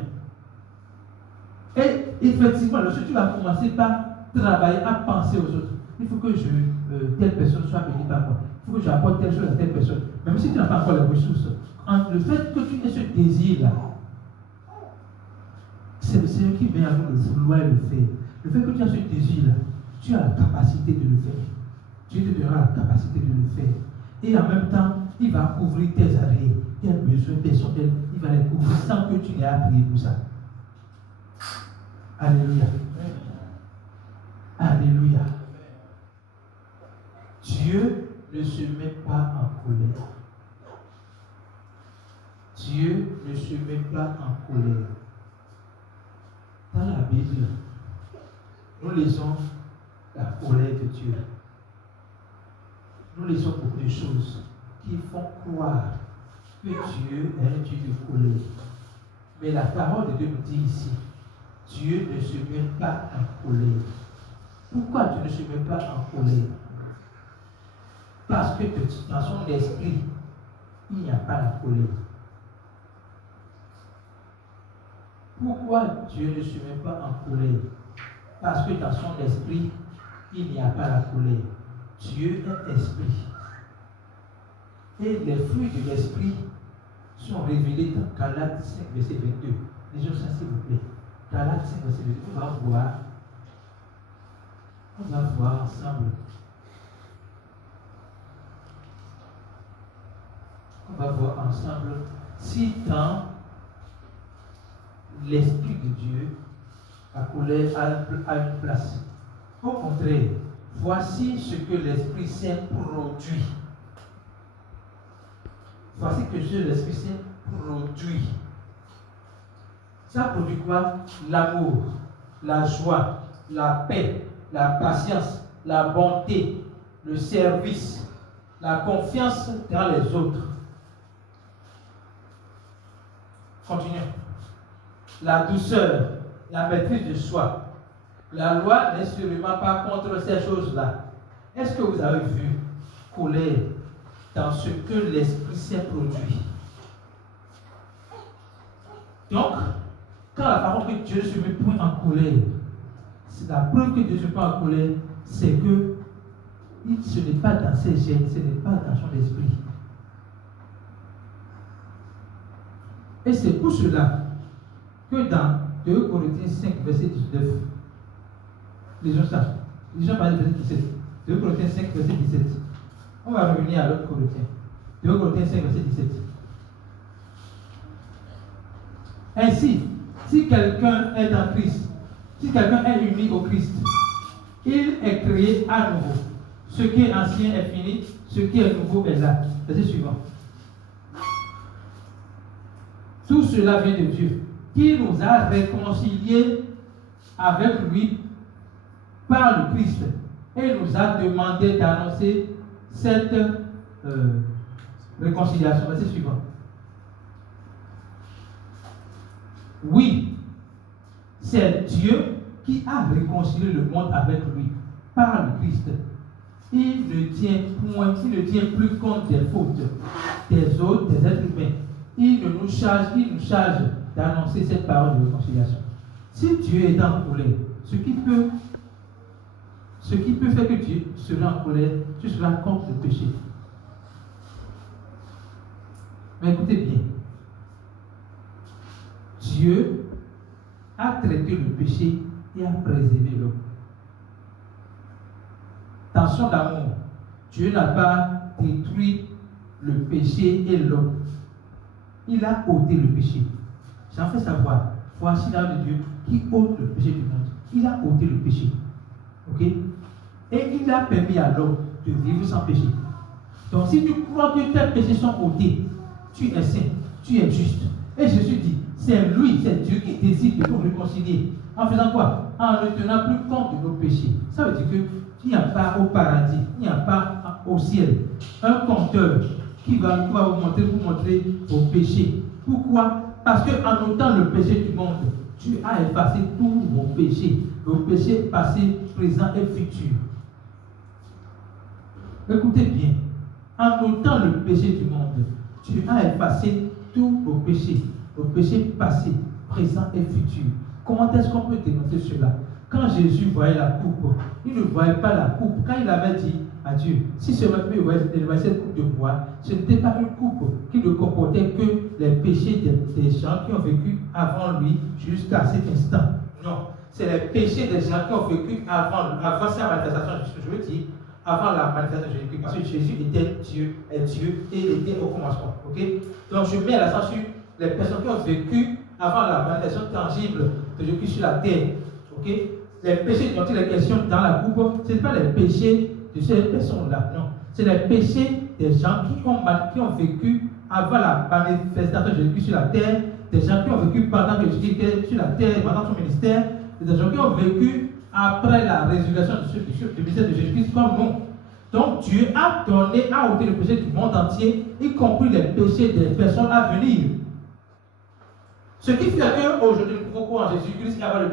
Et effectivement, lorsque tu vas commencer par travailler à penser aux autres, il faut que telle personne soit bénie par moi. Il faut que j'apporte telle chose à telle personne. Même si tu n'as pas encore les ressources, le fait que tu aies ce désir-là, c'est le Seigneur qui vient à nous le vouloir et le faire. Le fait que tu as ce désir-là, tu as la capacité de le faire. Dieu te donnera la capacité de le faire. Et en même temps, il va couvrir tes arrêts, tes besoins personnels, il va les couvrir sans que tu n'aies à prier pour ça. Alléluia. Alléluia. Dieu ne se met pas en colère. Dieu ne se met pas en colère. Dans la Bible, nous lisons la colère de Dieu. Nous lisons beaucoup de choses qui font croire que Dieu est un Dieu de colère. Mais la parole de Dieu nous dit ici, Dieu ne se met pas en colère. Pourquoi Dieu ne se met pas en colère? Parce que dans son esprit, il n'y a pas la colère. Pourquoi Dieu ne se met pas en colère? Parce que dans son esprit, il n'y a pas la colère. Dieu est esprit. Et les fruits de l'esprit sont révélés dans Galates 5, verset 22. Lisons ça s'il vous plaît. Galates 5, verset 22. On va voir ensemble. On va voir ensemble si dans l'esprit de Dieu, la colère a une place. Au contraire, voici ce que l'Esprit Saint produit. Voici ce que l'Esprit Saint produit. Ça produit quoi? L'amour, la joie, la paix, la patience, la bonté, le service, la confiance dans les autres. Continuons. La douceur, la maîtrise de soi. La loi n'est sûrement pas contre ces choses-là. Est-ce que vous avez vu colère dans ce que l'Esprit Saint produit? Donc, quand la parole que Dieu ne se met point en colère, c'est la preuve que Dieu ne se met pas en colère, c'est que ce n'est pas dans ses gènes, ce n'est pas dans son esprit. Et c'est pour cela que dans 2 Corinthiens 5, verset 19, lisons ça. Lisons par le verset 17. 2 Corinthiens 5, verset 17. On va revenir à l'autre Corinthiens. 2 Corinthiens 5, verset 17. Ainsi, si quelqu'un est en Christ, si quelqu'un est uni au Christ, il est créé à nouveau. Ce qui est ancien est fini, ce qui est nouveau est là. Verset suivant. Tout cela vient de Dieu, qui nous a réconciliés avec lui par le Christ et nous a demandé d'annoncer cette réconciliation. Verset suivant. Oui, c'est Dieu qui a réconcilié le monde avec lui par le Christ. Il ne tient plus compte des fautes des autres, des êtres humains. Il nous charge d'annoncer cette parole de réconciliation. Si Dieu est en colère, ce qui peut faire que Dieu sera en colère, tu seras contre le péché. Mais écoutez bien, Dieu a traité le péché et a préservé l'homme. Dans son amour, Dieu n'a pas détruit le péché et l'homme. Il a ôté le péché. J'en fais savoir. Voici l'âme de Dieu qui ôte le péché du monde. Il a ôté le péché. Ok? Et il a permis à l'homme de vivre sans péché. Donc si tu crois que tes péchés sont ôtés, tu es saint, tu es juste. Et Jésus dit, c'est lui, c'est Dieu qui décide de nous réconcilier. En faisant quoi? En ne tenant plus compte de nos péchés. Ça veut dire qu'il n'y a pas au paradis, il n'y a pas au ciel un compteur qui va vous montrer vos péchés. Pourquoi? Parce qu'en ôtant le péché du monde, tu as effacé tous vos péchés passés, présents et futurs. Écoutez bien, en ôtant le péché du monde, tu as effacé tous vos péchés passés, présents et futurs. Comment est-ce qu'on peut dénoncer cela? Quand Jésus voyait la coupe, il ne voyait pas la coupe. Quand il avait dit à Dieu, si ce matin il voyait cette coupe de bois, ce n'était pas une coupe qui ne comportait que les péchés des gens qui ont vécu avant lui jusqu'à cet instant. Non, c'est les péchés des gens qui ont vécu avant sa manifestation. Je veux dire, avant la manifestation de Jésus, parce que Jésus était Dieu, et il était au commencement. Okay? Donc je mets l'accent sur les personnes qui ont vécu avant la manifestation tangible de Jésus sur la terre. Okay? Les péchés dont il est question dans la coupe, ce n'est pas les péchés de ces personnes-là, non. C'est les péchés des gens qui ont vécu avant la manifestation de Jésus sur la terre, des gens qui ont vécu pendant que Jésus était sur la terre, pendant son ministère, des gens qui ont vécu après la résurrection du ministère de Jésus-Christ comme nous. Donc Dieu a ôté le péché du monde entier, y compris les péchés des personnes à venir. Ce qui fait qu'aujourd'hui nous pouvons croire en Jésus-Christ et avoir le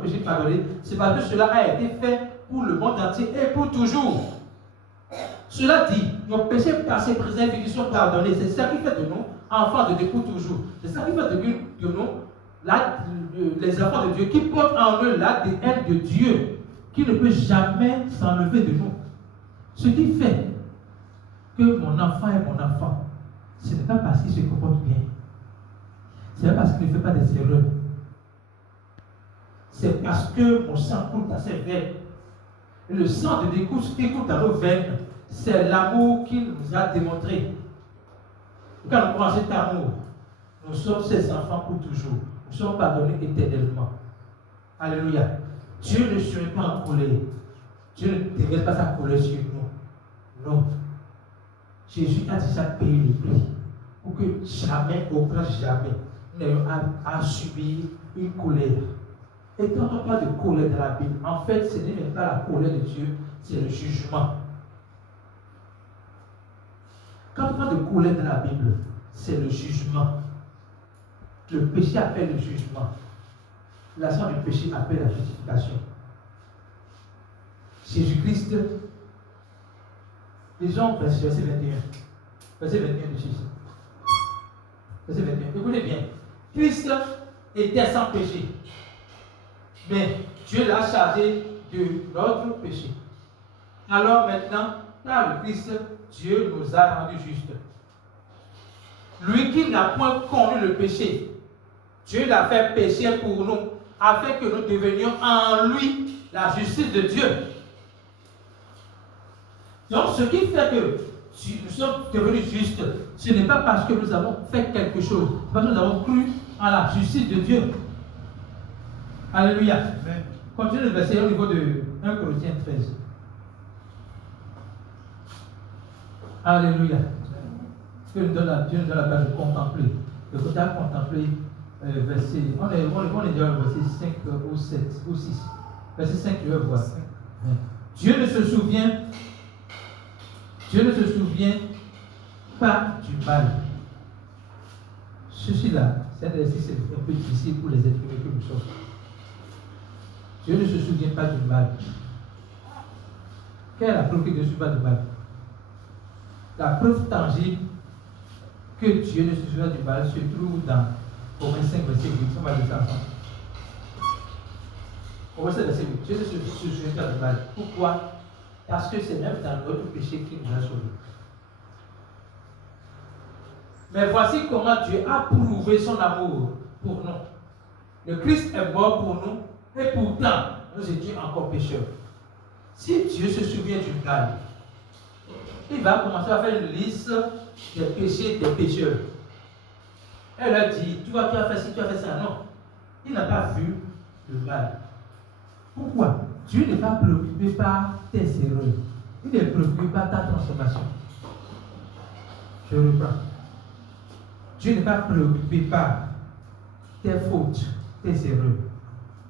péché pardonné, c'est parce que cela a été fait pour le monde entier et pour toujours. Cela dit, nos péchés passés, présents et futurs sont pardonnés. C'est ça qui fait de nous enfants de Dieu pour toujours. C'est ça qui fait de nous les enfants de Dieu qui portent en eux l'ADN de Dieu, qui ne peut jamais s'enlever de nous. Ce qui fait que mon enfant est mon enfant, ce n'est pas parce qu'il se comporte bien. Ce n'est pas parce qu'il ne fait pas des erreurs. C'est parce que mon sang coule dans ses veines. Et le sang de Dieu qui coule dans nos veines, c'est l'amour qu'il nous a démontré. Quand nous prenons cet amour, nous sommes ses enfants pour toujours. Nous sommes pardonnés éternellement. Alléluia. Dieu ne serait pas en colère. Dieu ne déverse pas sa colère sur nous. Non. Jésus a déjà payé le prix pour que jamais, au grand jamais, nous n'ayons à subir une colère. Et quand on parle de colère dans la Bible, en fait, ce n'est même pas la colère de Dieu, c'est le jugement. Quand on parle de colère dans la Bible, c'est le jugement. Le péché appelle le jugement. L'action du péché appelle la justification. Jésus-Christ, lisons verset 21. Verset 21 de Jésus. Verset 21. Écoutez bien. Christ était sans péché. Mais Dieu l'a chargé de notre péché. Alors maintenant, par le Christ, Dieu nous a rendus justes. Lui qui n'a point connu le péché, Dieu l'a fait pécher pour nous, afin que nous devenions en lui la justice de Dieu. Donc, ce qui fait que nous sommes devenus justes, ce n'est pas parce que nous avons fait quelque chose, c'est parce que nous avons cru en la justice de Dieu. Alléluia. Amen. Continuez le verset au niveau de 1 Corinthiens 13. Alléluia. Dieu nous donne la base de contempler. Le côté à contempler, verset. On est déjà au verset 5 ou 7 ou 6. Verset 5, je vais voir. Dieu ne se souvient pas du mal. Ceci-là, c'est un peu difficile pour les êtres humains que nous sommes. Dieu ne se souvient pas du mal. Quelle est la preuve que Dieu ne se souvient pas du mal? La preuve tangible que Dieu ne se souvient du mal se trouve dans Romains 5, verset 8. On va lire ça ensemble. Romains 5, verset 8. Dieu ne se souvient pas du mal. Pourquoi? Parce que c'est même dans notre péché qu'il nous a sauvés. Mais voici comment Dieu a prouvé son amour pour nous. Le Christ est mort pour nous et pourtant nous étions encore pécheurs. Si Dieu se souvient du mal, il va commencer à faire une liste des péchés des pécheurs. Elle leur dit, tu as fait ci, tu as fait ça. Non, il n'a pas vu le mal. Pourquoi? Dieu n'est pas préoccupé par tes erreurs. Il est préoccupé par ta transformation. Je reprends. Dieu n'est pas préoccupé par tes fautes, tes erreurs.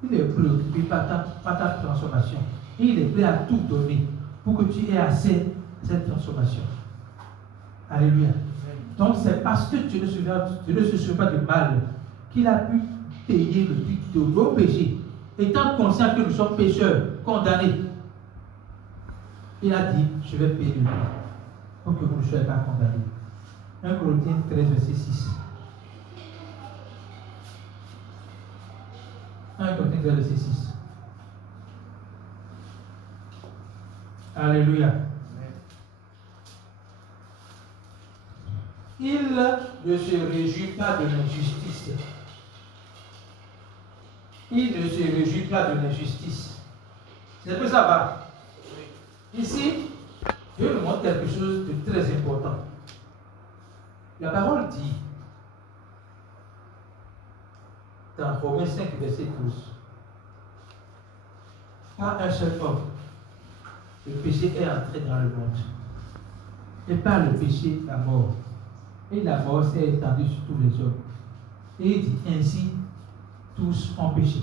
Il est préoccupé par ta transformation. Et il est prêt à tout donner pour que tu aies accès à cette transformation. Alléluia. Donc c'est parce que Dieu ne se souvient pas du mal qu'il a pu payer le prix de nos péchés. Étant conscient que nous sommes pécheurs, condamnés, il a dit, je vais payer le prix pour que vous ne soyez pas condamnés. 1 Corinthiens 13, verset 6. 1 Corinthiens 13, verset 6. Alléluia. Il ne se réjouit pas de l'injustice. Il ne se réjouit pas de l'injustice. C'est que ça va. Ici, Dieu nous montre quelque chose de très important. La parole dit, dans Romains 5, verset 12, par un seul homme, le péché est entré dans le monde. Et par le péché, la mort. Et la mort s'est étendue sur tous les hommes. Et il dit, ainsi, tous ont péché.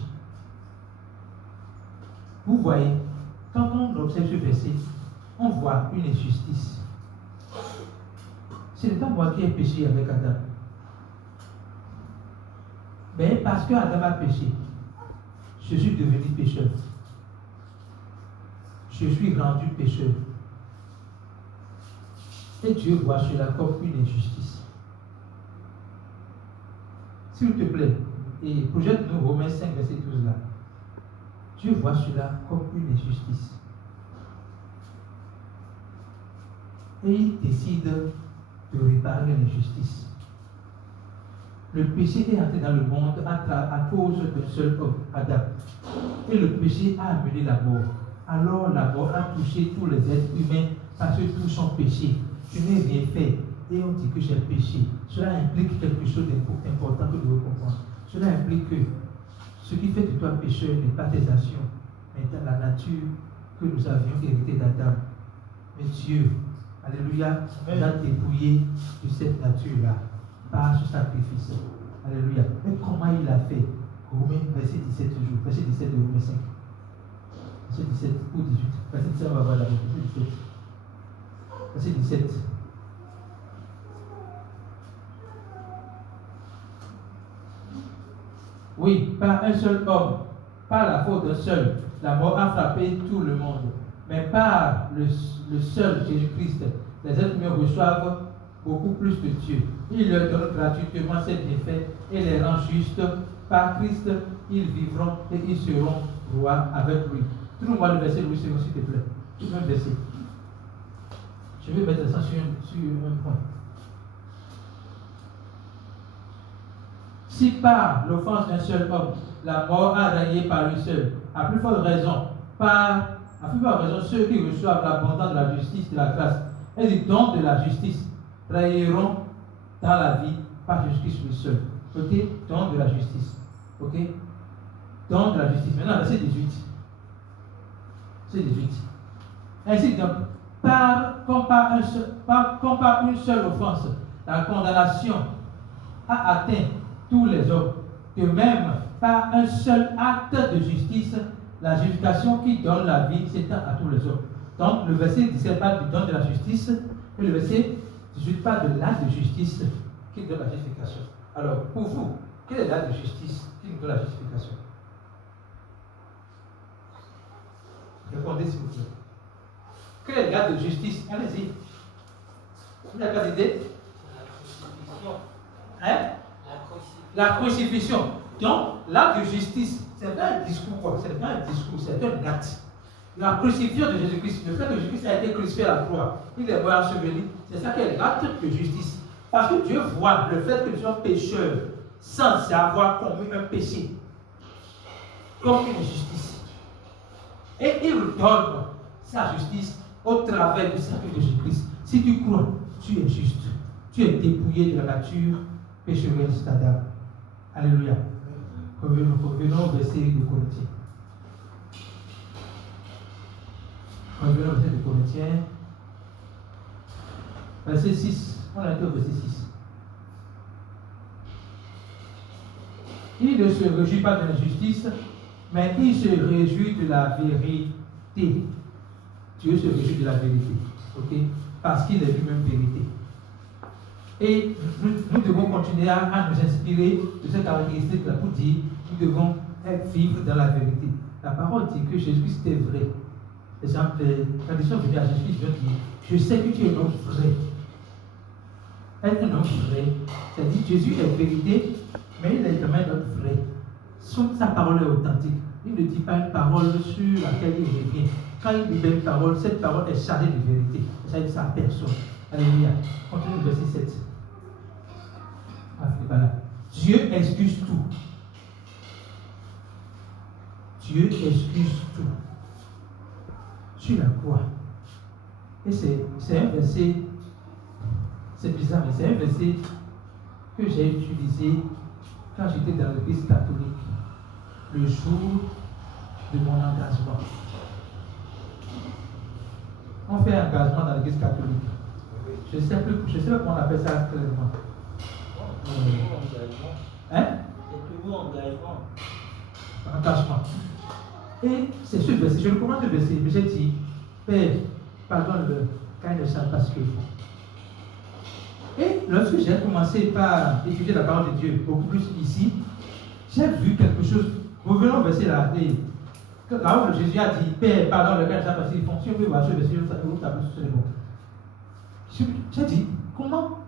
Vous voyez, quand on observe ce verset, on voit une injustice. Ce n'est pas moi qui ai péché avec Adam. Mais parce que Adam a péché, je suis devenu pécheur. Je suis rendu pécheur. Et Dieu voit cela comme une injustice. S'il te plaît, et projette-nous Romains 5, verset 12 là. Dieu voit cela comme une injustice. Et il décide de réparer l'injustice. Le péché est entré dans le monde à cause d'un seul homme, Adam. Et le péché a amené la mort. Alors la mort a touché tous les êtres humains parce que tous ont péché. Je n'ai rien fait et on dit que j'ai péché. Cela implique quelque chose d'important que nous devons comprendre. Cela implique que ce qui fait de toi pécheur n'est pas tes actions, mais la nature que nous avions héritée d'Adam. Mais Dieu, alléluia, nous a dépouillé de cette nature-là par ce sacrifice. Alléluia. Mais comment il a fait? Romains, verset 17 toujours, verset 17 de Romains 5. Verset 17 ou 18. Verset 17, on va voir d'abord. Verset 17. Verset 17. Oui, par un seul homme, par la faute d'un seul, la mort a frappé tout le monde. Mais par le seul Jésus-Christ, les êtres humains reçoivent beaucoup plus de Dieu. Il leur donne gratuitement ses bienfaits et les rend justes. Par Christ, ils vivront et ils seront rois avec lui. Trouve-moi le verset Louis, s'il te plaît. Tout le même verset. Je vais mettre ça sur un point. Si par l'offense d'un seul homme, la mort a régné par lui seul, à plus forte raison, ceux qui reçoivent l'abondance de la justice, de la grâce, et du don de la justice, régneront dans la vie par Jésus-Christ lui seul. Ok? Don de la justice. Ok? Don de la justice. Maintenant, verset 18. C'est 18. Ainsi donc, comme par une seule offense, la condamnation a atteint tous les hommes. De même, par un seul acte de justice, la justification qui donne la vie s'étend à tous les hommes. Donc, le verset 17 parle du don de la justice, et le verset 18 parle de l'acte de justice qui donne la justification. Alors, pour vous, quel est l'acte de justice qui nous donne la justification? Répondez s'il vous plaît. Quel est l'acte de justice? Allez-y. Vous n'avez pas d'idée? Hein? La crucifixion. Donc, l'acte de justice, c'est pas un discours, quoi. C'est pas un discours, c'est un acte. La crucifixion de Jésus-Christ, le fait que Jésus-Christ a été crucifié à la croix, il est mort enseveli, c'est ça qui est l'acte de justice. Parce que Dieu voit le fait que nous sommes pécheurs sans avoir commis un péché comme une justice. Et il donne sa justice au travers du sacrifice de Jésus-Christ. Si tu crois, tu es juste. Tu es dépouillé de la nature pécheresse d'Adam. Alléluia. Revenons au verset de Corinthiens. Revenons au verset de Corinthiens. Verset 6. On a été au verset 6. Il ne se réjouit pas de l'injustice, mais il se réjouit de la vérité. Dieu se réjouit de la vérité. Ok? Parce qu'il est lui-même vérité. Et nous devons continuer à nous inspirer de cette caractéristique-là pour dire nous devons vivre dans la vérité. La parole dit que Jésus-Christ était vrai. Exemple, quand ils sont venus à Jésus-Christ, ils ont dit je sais que tu es un homme vrai. Être un homme vrai, c'est-à-dire Jésus est vérité, mais il est quand même un homme vrai. Sa parole est authentique. Il ne dit pas une parole sur laquelle il revient. Quand il dit une parole, cette parole est chargée de vérité. Ça dit sa personne. Alléluia. Continue le verset 7. Voilà. Dieu excuse tout. Dieu excuse tout. Sur la croix. Et c'est un verset, c'est bizarre, mais c'est un verset que j'ai utilisé quand j'étais dans l'église catholique, le jour de mon engagement. On fait un engagement dans l'église catholique. Je ne sais pas comment on appelle ça clairement. Hein? C'est toujours engagement. Engagement. Et c'est ce verset, je le commence le verset, mais j'ai dit, Père, pardonne-le, car il ne savent pas ce qu'ils font. Et lorsque j'ai commencé par étudier la parole de Dieu, beaucoup plus ici, j'ai vu quelque chose. Revenons au verset là. Là où Jésus a dit, Père, pardonne-le, car il ne savent pas ce qu'ils font. Si on peut voir ce verset, on tape sur les mots. J'ai dit, comment?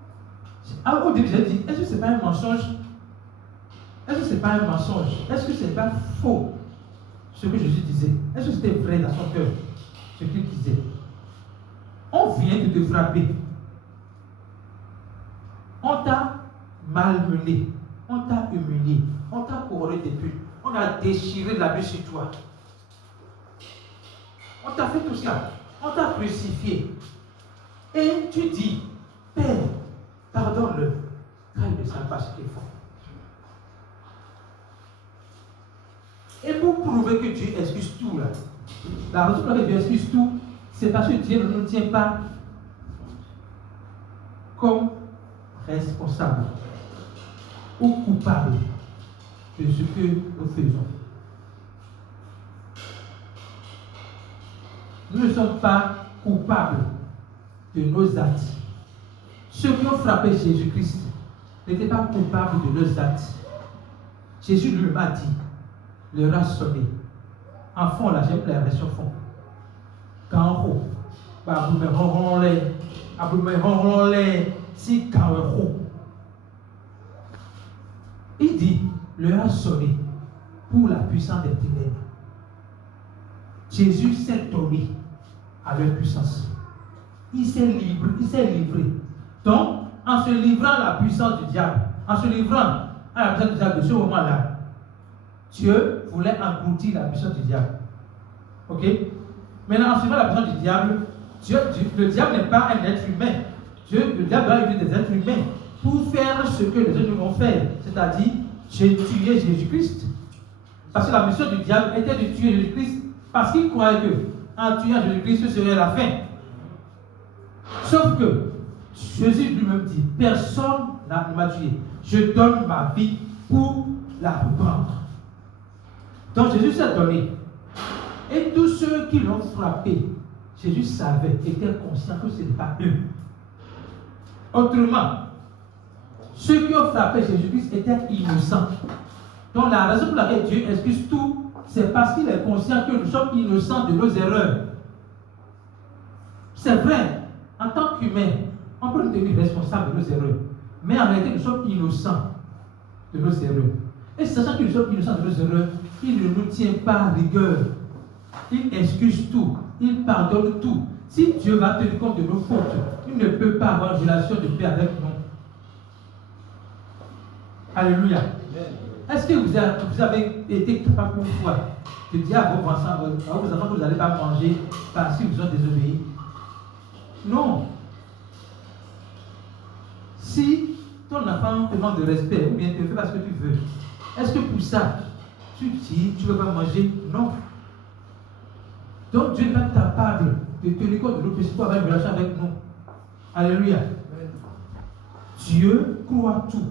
Au début, j'ai dit, est-ce que ce n'est pas un mensonge? Est-ce que ce n'est pas un mensonge? Est-ce que ce n'est pas faux? Ce que Jésus disait. Est-ce que c'était vrai dans son cœur? Ce qu'il disait. On vient de te frapper. On t'a malmené. On t'a humilié. On t'a couronné d'épines. On a déchiré l'habit sur toi. On t'a fait tout ça. On t'a crucifié. Et tu dis, Père, pardonne-le, car ils ne savent pas ce qu'ils font. Et pour prouver que Dieu excuse tout, là, la raison pour laquelle Dieu excuse tout, c'est parce que Dieu ne nous tient pas comme responsables ou coupables de ce que nous faisons. Nous ne sommes pas coupables de nos actes. Ceux qui ont frappé Jésus-Christ n'étaient pas coupables de leurs actes. Jésus lui m'a dit, leur a sonné. En fond, là, j'aime la version fond. Quand on si quand il dit, leur a sonné pour la puissance des ténèbres. Jésus s'est donné à leur puissance. Il s'est livré. Donc, en se livrant à la puissance du diable, en se livrant à la puissance du diable de ce moment-là, Dieu voulait engloutir la puissance du diable. Ok? Maintenant, en suivant la puissance du diable, le diable n'est pas un être humain. Le diable doit utiliser des êtres humains pour faire ce que les êtres humains vont faire, c'est-à-dire j'ai tué Jésus-Christ. Parce que la mission du diable était de tuer Jésus-Christ parce qu'il croyait que en tuant Jésus-Christ, ce serait la fin. Sauf que Jésus lui-même dit, personne ne m'a tué. Je donne ma vie pour la reprendre. Donc Jésus s'est donné. Et tous ceux qui l'ont frappé, Jésus savait, était conscient que ce n'est pas eux. Autrement, ceux qui ont frappé Jésus-Christ étaient innocents. Donc la raison pour laquelle Dieu excuse tout, c'est parce qu'il est conscient que nous sommes innocents de nos erreurs. C'est vrai, en tant qu'humains, on peut nous tenir responsables de nos erreurs. Mais en réalité, nous sommes innocents de nos erreurs. Et sachant que nous sommes innocents de nos erreurs, il ne nous tient pas à rigueur. Il excuse tout. Il pardonne tout. Si Dieu va tenir compte de nos fautes, il ne peut pas avoir une relation de paix avec nous. Alléluia. Est-ce que vous avez été capable une fois de dire à vos enfants que vous n'allez pas manger parce qu'ils vous ont désobéi? Non. Si ton enfant te demande de respect ou bien te fait parce que tu veux, est-ce que pour ça, tu dis tu ne veux pas manger? Non. Donc Dieu n'est pas capable de tenir compte de nos péchés pour avoir une relation avec nous. Alléluia. Dieu croit tout.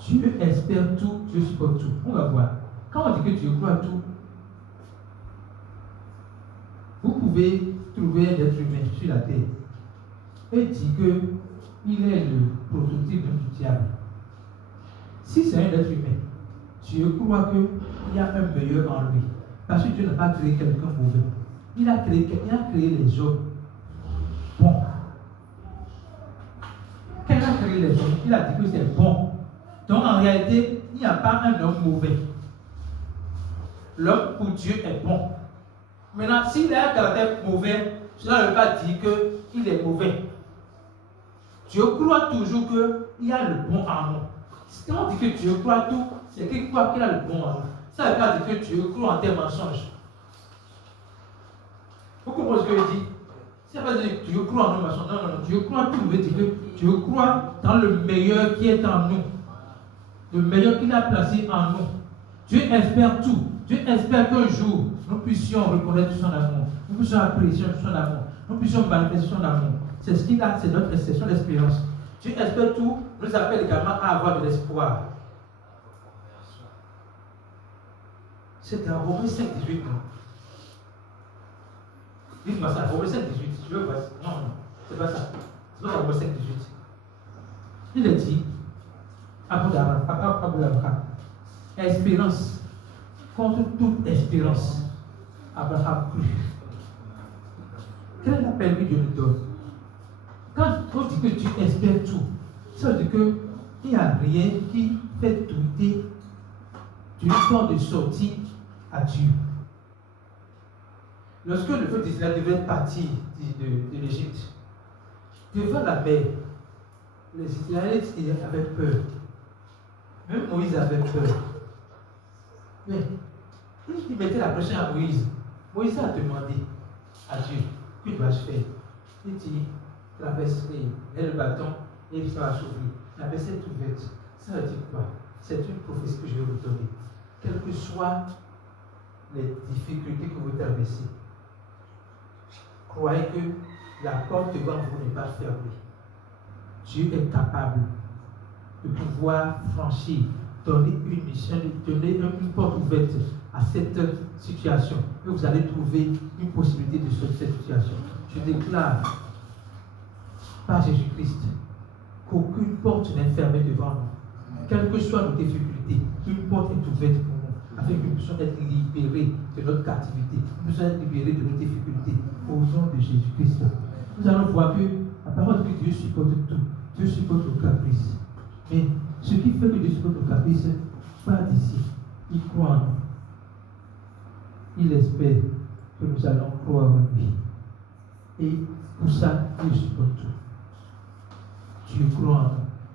Dieu espère tout, Dieu supporte tout. On va voir. Quand on dit que Dieu croit tout, vous pouvez trouver un être humain sur la terre et dire qu'il est le prototype du diable. Si c'est un être humain, Dieu croit qu'il y a un meilleur en lui. Parce que Dieu n'a pas créé quelqu'un mauvais. Il a créé les hommes bons. Quand il a créé les hommes, il a dit que c'est bon. Donc en réalité, il n'y a pas un homme mauvais. L'homme pour Dieu est bon. Maintenant, s'il a un caractère mauvais, cela ne veut pas dire qu'il est mauvais. Dieu croit toujours qu'il y a le bon en nous. Quand on dit que Dieu croit tout, c'est qu'il croit qu'il a le bon en nous. Ça ne veut pas dire que Dieu croit en tes mensonges. Vous comprenez ce que je dis? Ça ne veut pas dire que Dieu croit en nos mensonges. Non, Dieu croit tout. Veut dire que Dieu croit dans le meilleur qui est en nous. Le meilleur qu'il a placé en nous. Dieu espère tout. Dieu espère qu'un jour, nous puissions reconnaître son amour. Nous puissions apprécier son amour. Nous puissions manifester son amour. C'est ce qu'il a, c'est notre expression d'espérance. Dieu espère tout, nous appelle également à avoir de l'espoir. C'est dans Romains 5, 18. Dites-moi ça, Romains 5, 18. Je veux voir. Non, c'est pas ça. C'est pas ça, Romains 5, 18. Il est dit, Abraham, espérance, contre toute espérance, Abraham crut. Quel est l'appel que Dieu nous donne? Quand on dit que Dieu espère tout, ça veut dire qu'il n'y a rien qui fait douter d'une porte de sortie à Dieu. Lorsque le peuple d'Israël devait partir de l'Égypte, devant la mer, les Israélites avaient peur. Même Moïse avait peur. Mais il mettait la pression à Moïse. Moïse a demandé à Dieu, que dois-je faire? Il dit, traverse le bâton et ça va s'ouvrir. La baisse est ouverte. Ça veut dire quoi? C'est une prophétie que je vais vous donner. Quelles que soient les difficultés que vous traversez, croyez que la porte devant vous n'est pas fermée. Dieu est capable de pouvoir franchir, donner une mission, donner une porte ouverte à cette situation. Et vous allez trouver une possibilité de sortir de cette situation. Je déclare par Jésus-Christ qu'aucune porte n'est fermée devant nous. Quelles que soient nos difficultés, une porte est ouverte pour nous, afin que nous puissions être libérés de notre captivité, nous puissions être libérés de nos difficultés, au nom de Jésus-Christ. Nous allons voir que la parole dit que Dieu supporte tout. Dieu supporte nos caprices. Mais ce qui fait que Dieu supporte nos caprices, pas d'ici. Il croit en nous. Il espère que nous allons croire en lui. Et pour ça, Dieu supporte tout. Dieu croit en nous.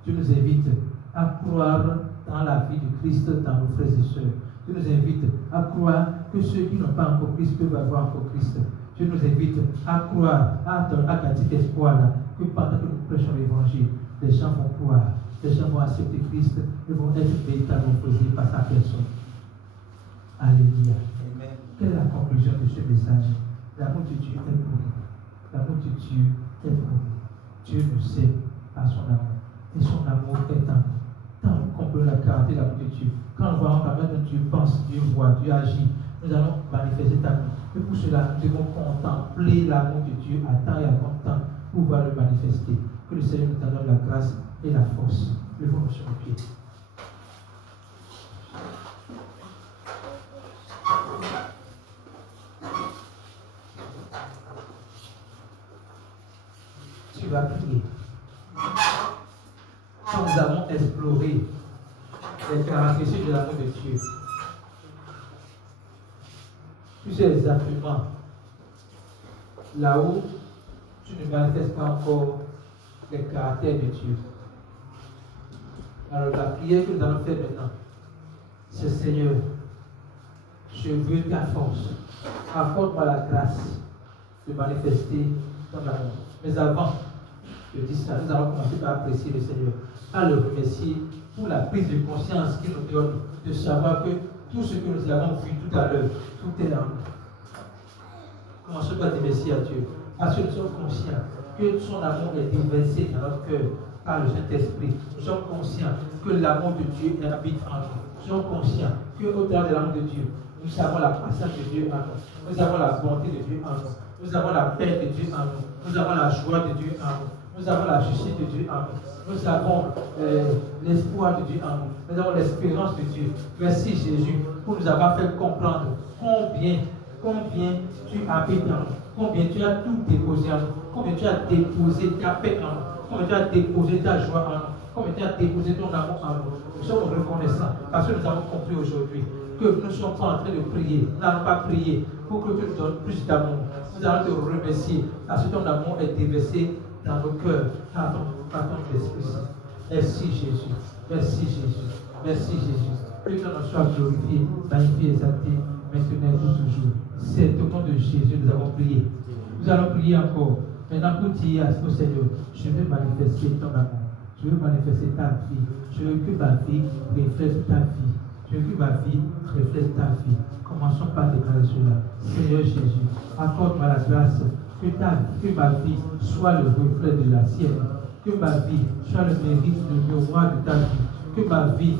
Dieu nous invite à croire dans la vie du Christ dans nos frères et sœurs. Dieu nous invite à croire que ceux qui n'ont pas encore Christ peuvent avoir encore Christ. Dieu nous invite à croire, à garder cet espoir-là, que pendant que nous prêchons l'évangile, les gens vont croire, les gens vont accepter Christ et vont être véritablement posés par sa personne. Alléluia. Amen. Quelle est la conclusion de ce message? L'amour de Dieu est pour nous. L'amour de Dieu est pour nous. Dieu nous aime par son amour. Et son amour est en nous. Tant qu'on peut la caractéristique de l'amour de Dieu, quand nous voyons la manière dont Dieu pense, Dieu voit, Dieu agit, nous allons manifester cet amour. Et pour cela, nous devons contempler l'amour de Dieu à temps et à long temps pour pouvoir le manifester. Que le Seigneur nous donne la grâce et la force. Levons-nous sur nos pieds. Tu vas prier. Quand nous avons exploré les caractéristiques de l'amour de Dieu, tu sais exactement là où tu ne manifestes pas encore les caractères de Dieu. Alors la prière que nous allons faire maintenant, c'est Seigneur, je veux ta force. Accorde-moi la grâce de manifester ton amour. Mais avant de dire ça, nous allons commencer par apprécier le Seigneur, par le remercier pour la prise de conscience qu'il nous donne de savoir que tout ce que nous avons vu tout à l'heure, tout est en nous. Commençons par dire merci à Dieu, parce que nous sommes conscients que son amour est déversé dans notre cœur par le Saint-Esprit. Nous sommes conscients que l'amour de Dieu habite en nous. Nous sommes conscients qu'au-delà de l'amour de Dieu, nous avons la patience de Dieu en nous. Nous avons la bonté de Dieu en nous. Nous avons la paix de Dieu en nous. Nous avons la joie de Dieu en nous. Nous avons la justice de Dieu en nous. Nous avons l'espoir de Dieu en nous. Nous avons l'espérance de Dieu. Merci Jésus pour nous avoir fait comprendre combien tu habites en nous. Combien tu as tout déposé en nous. Combien tu as déposé ta paix en nous. Combien tu as déposé ta joie en nous. Combien tu as déposé ton amour en nous. Nous sommes reconnaissants parce que nous avons compris aujourd'hui que nous ne sommes pas en train de prier. Nous n'allons pas prier pour que tu nous donnes plus d'amour. Nous allons te remercier parce que ton amour est déversé dans nos cœurs par ton esprit. Merci Jésus. Merci Jésus. Merci Jésus. Que ton nom soit glorifié, magnifié, exalté, maintenant et pour toujours. C'est au nom de Jésus nous avons prié. Nous allons prier encore. Maintenant pour dire au Seigneur, je veux manifester ton amour. Je veux manifester ta vie. Je veux que ma vie reflète ta vie. Je veux que ma vie reflète ta vie. Commençons par déclarer cela. Seigneur Jésus, accorde-moi la grâce que ma vie soit le reflet de la sienne. Que ma vie soit le mérite, le miroir de ta vie. Que ma vie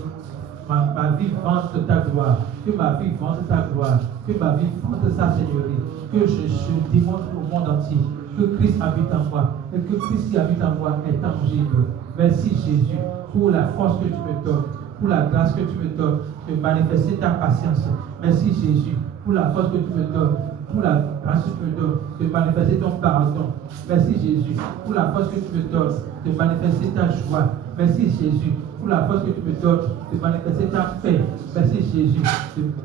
vante ta gloire. Que ma vie vante ta gloire. Que ma vie vante sa seigneurie. Que je démontre au monde entier que Christ habite en moi. Et que Christ qui habite en moi est tangible. Merci Jésus pour la force que tu me donnes. Pour la grâce que tu me donnes de manifester ta patience. Merci Jésus pour la force que tu me donnes, pour la grâce que tu me donnes de manifester ton pardon. Merci Jésus pour la force que tu me donnes de manifester ta joie. Merci Jésus pour la force que tu me donnes de manifester ta paix. Merci Jésus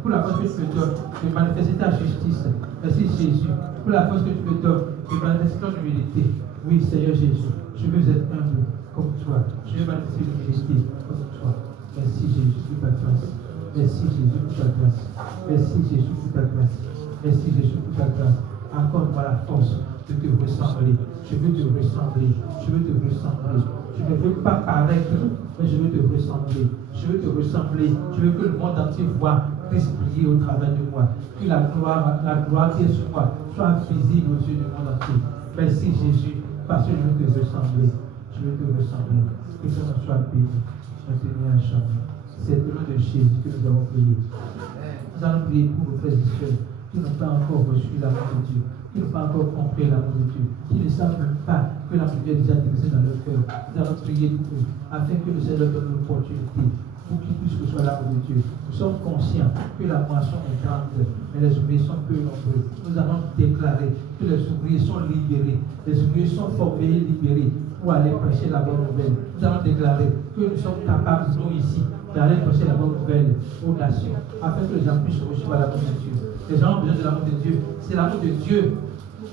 pour la force que tu me donnes de manifester ta justice. Merci Jésus pour la force que tu me donnes de manifester ton humilité. Oui Seigneur Jésus, je veux être humble comme toi. Je veux manifester l'humilité comme toi. Merci Jésus pour ta grâce. Merci Jésus pour ta grâce. Merci Jésus pour ta grâce. Merci Jésus pour ta grâce. Accorde-moi la force de te ressembler. Je veux te ressembler. Je veux te ressembler. Je ne veux pas paraître, mais je veux te ressembler. Je veux te ressembler. Je veux que le monde entier voit Christ briller au travers de moi. Que la gloire qui est sur moi soit visible aux yeux du monde entier. Merci Jésus, parce que je veux te ressembler. Je veux te ressembler. Que ton nom soit béni. Maintenant à jamais. C'est au nom de Jésus que nous avons prié. Nous allons prier pour nos frères et sœurs qui n'ont pas encore reçu l'amour de Dieu, qui n'ont pas encore compris l'amour de Dieu, qui ne savent même pas que l'amour de Dieu est déjà déversé dans leur cœur. Nous allons prier pour eux, afin que le Seigneur donne l'opportunité pour qu'ils puissent recevoir l'amour de Dieu. Nous sommes conscients que la moisson est grande, mais les ouvriers sont peu nombreux. Nous allons déclarer que les ouvriers sont libérés, les ouvriers sont formés et libérés pour aller prêcher la bonne nouvelle. Nous allons déclarer que nous sommes capables, nous ici, d'aller prêcher la bonne nouvelle aux nations, afin que les gens puissent recevoir l'amour de Dieu. Les gens ont besoin de l'amour de Dieu. C'est l'amour de Dieu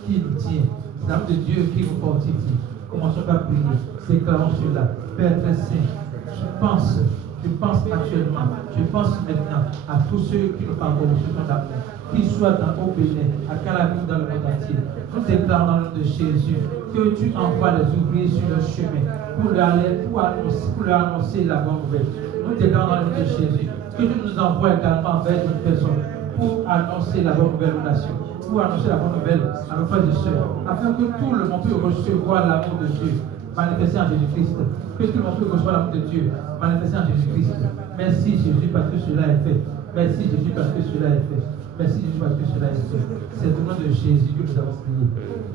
qui nous tient. C'est l'amour de Dieu qui nous fortifie. Commençons par prier. Déclarons cela. Père très saint, Je pense actuellement, je pense maintenant à tous ceux qui n'ont pas encore reçu ton amour, qu'ils soient au Bénin, à Calabi ou dans le monde entier. Nous déclarons dans le nom de Jésus que tu envoies les ouvriers sur le chemin pour leur annoncer la bonne nouvelle. Nous déclarons dans le nom de Jésus que tu nous envoies également vers une personne pour annoncer la bonne nouvelle aux nations, pour annoncer la bonne nouvelle à nos frères et sœurs, afin que tout le monde puisse recevoir l'amour de Dieu manifesté en Jésus-Christ. Que tout le monde puisse recevoir l'amour de Dieu manifesté en Jésus-Christ. Merci Jésus parce que cela est fait. Merci Jésus parce que cela est fait. Merci Jésus parce que cela est fait. C'est au nom de Jésus que nous avons prié.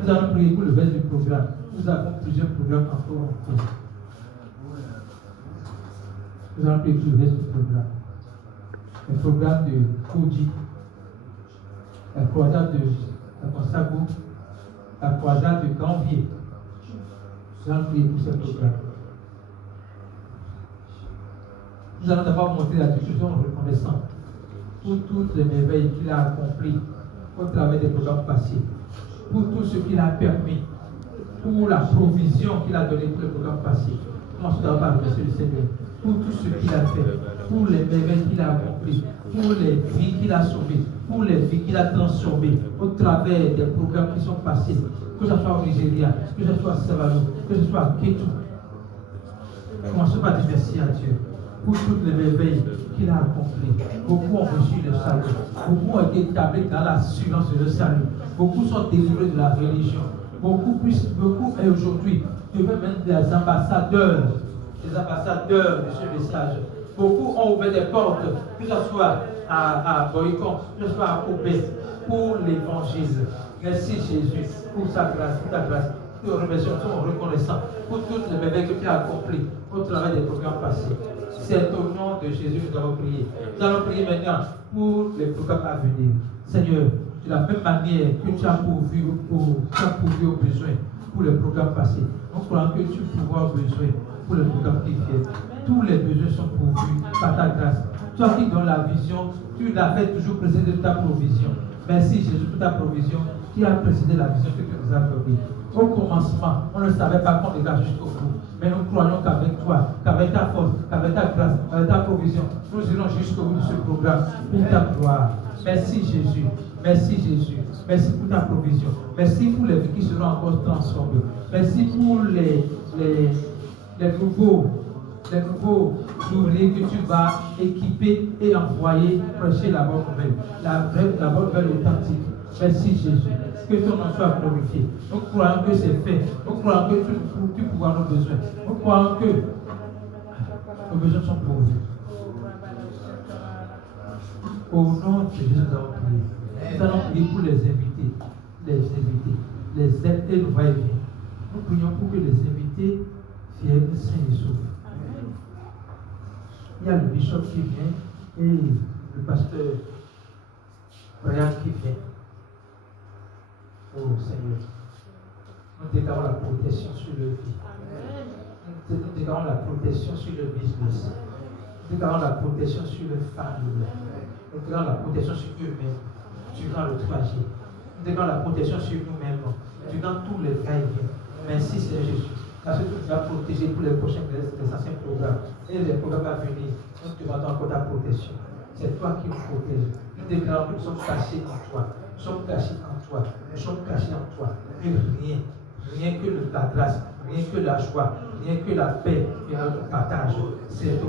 Nous allons prier pour le reste du programme. Nous avons plusieurs programmes encore en cours. Nous allons prier pour le reste du programme. Le programme de Koji, la croisade de Consago, la croisade de Ganvier. Nous allons prier pour ce programme. Nous allons d'abord montrer la discussion reconnaissante pour toutes les merveilles qu'il a accomplies au travers des programmes passés, pour tout ce qu'il a permis, pour la provision qu'il a donnée pour les programmes passés. Commençons d'abord par remercier le Seigneur pour tout ce qu'il a fait, pour les merveilles qu'il a accomplies, pour les vies qu'il a sauvées, pour les vies qu'il a transformées au travers des programmes qui sont passés, que ce soit au Nigeria, que ce soit à Savalo, que ce soit à Kétou. Commençons par dire merci à Dieu pour toutes les merveilles qu'il a accomplies. Beaucoup ont reçu le salut, beaucoup ont été établis dans l'assurance de le salut, beaucoup sont délivrés de la religion, beaucoup et aujourd'hui deviennent même des ambassadeurs de ce message. Beaucoup ont ouvert des portes, que ce soit à Boycon, que ce soit à Kobe, pour l'évangile. Merci Jésus pour sa grâce, pour ta grâce. Nous remercions, nous sommes reconnaissants pour toutes les merveilles que tu as accomplies au travers des programmes passés. C'est au nom de Jésus que nous avons prié. Nous allons prier maintenant pour les programmes à venir. Seigneur, de la même manière que tu as pourvu aux besoins pour les programmes passés, nous croyons que tu pourras aux besoins pour les programmes qui viennent. Tous les besoins sont pourvus par ta grâce. Toi qui donnes la vision, tu l'as fait toujours précéder de ta provision. Merci Jésus pour ta provision qui a précédé la vision que tu nous as donnée. Au commencement, on ne savait pas qu'on ira jusqu'au bout. Mais nous croyons qu'avec toi, qu'avec ta force, qu'avec ta grâce, avec ta provision, nous irons jusqu'au bout de ce programme pour ta gloire. Merci Jésus. Merci Jésus. Merci pour ta provision. Merci pour les vies qui seront encore transformées. Merci pour les nouveaux ouvriers que tu vas équiper et envoyer prêcher la bonne nouvelle. La bonne nouvelle authentique. Merci Jésus. Que ton nom soit glorifié. Nous croyons que c'est fait. Nous croyons que tu pourras nos besoins. Nous croyons que nos besoins sont pourvus. Au nom de Jésus, nous allons prier. Nous allons prier pour les invités. Les aides et nos va-et-vient. Nous prions pour que les invités viennent sains et saufs. Il y a le bishop qui vient et le pasteur Brian qui vient. Oh Seigneur, nous déclarons la protection sur le vie. Nous déclarons la protection sur le business. Nous déclarons la protection sur les familles. Nous déclarons la protection sur eux-mêmes durant le trajet. Nous déclarons la protection sur nous-mêmes durant tous les va-et-vient. Merci Seigneur Jésus. Parce que tu nous as protégés pour les prochains, les anciens programmes et les programmes à venir. Nous te demandons encore ta protection. C'est toi qui nous protèges. Nous déclarons que nous sommes cachés en toi. Nous sommes cachés en toi. Nous sommes cachés en toi. Et rien que la grâce, rien que la joie, rien que la paix et notre partage. C'est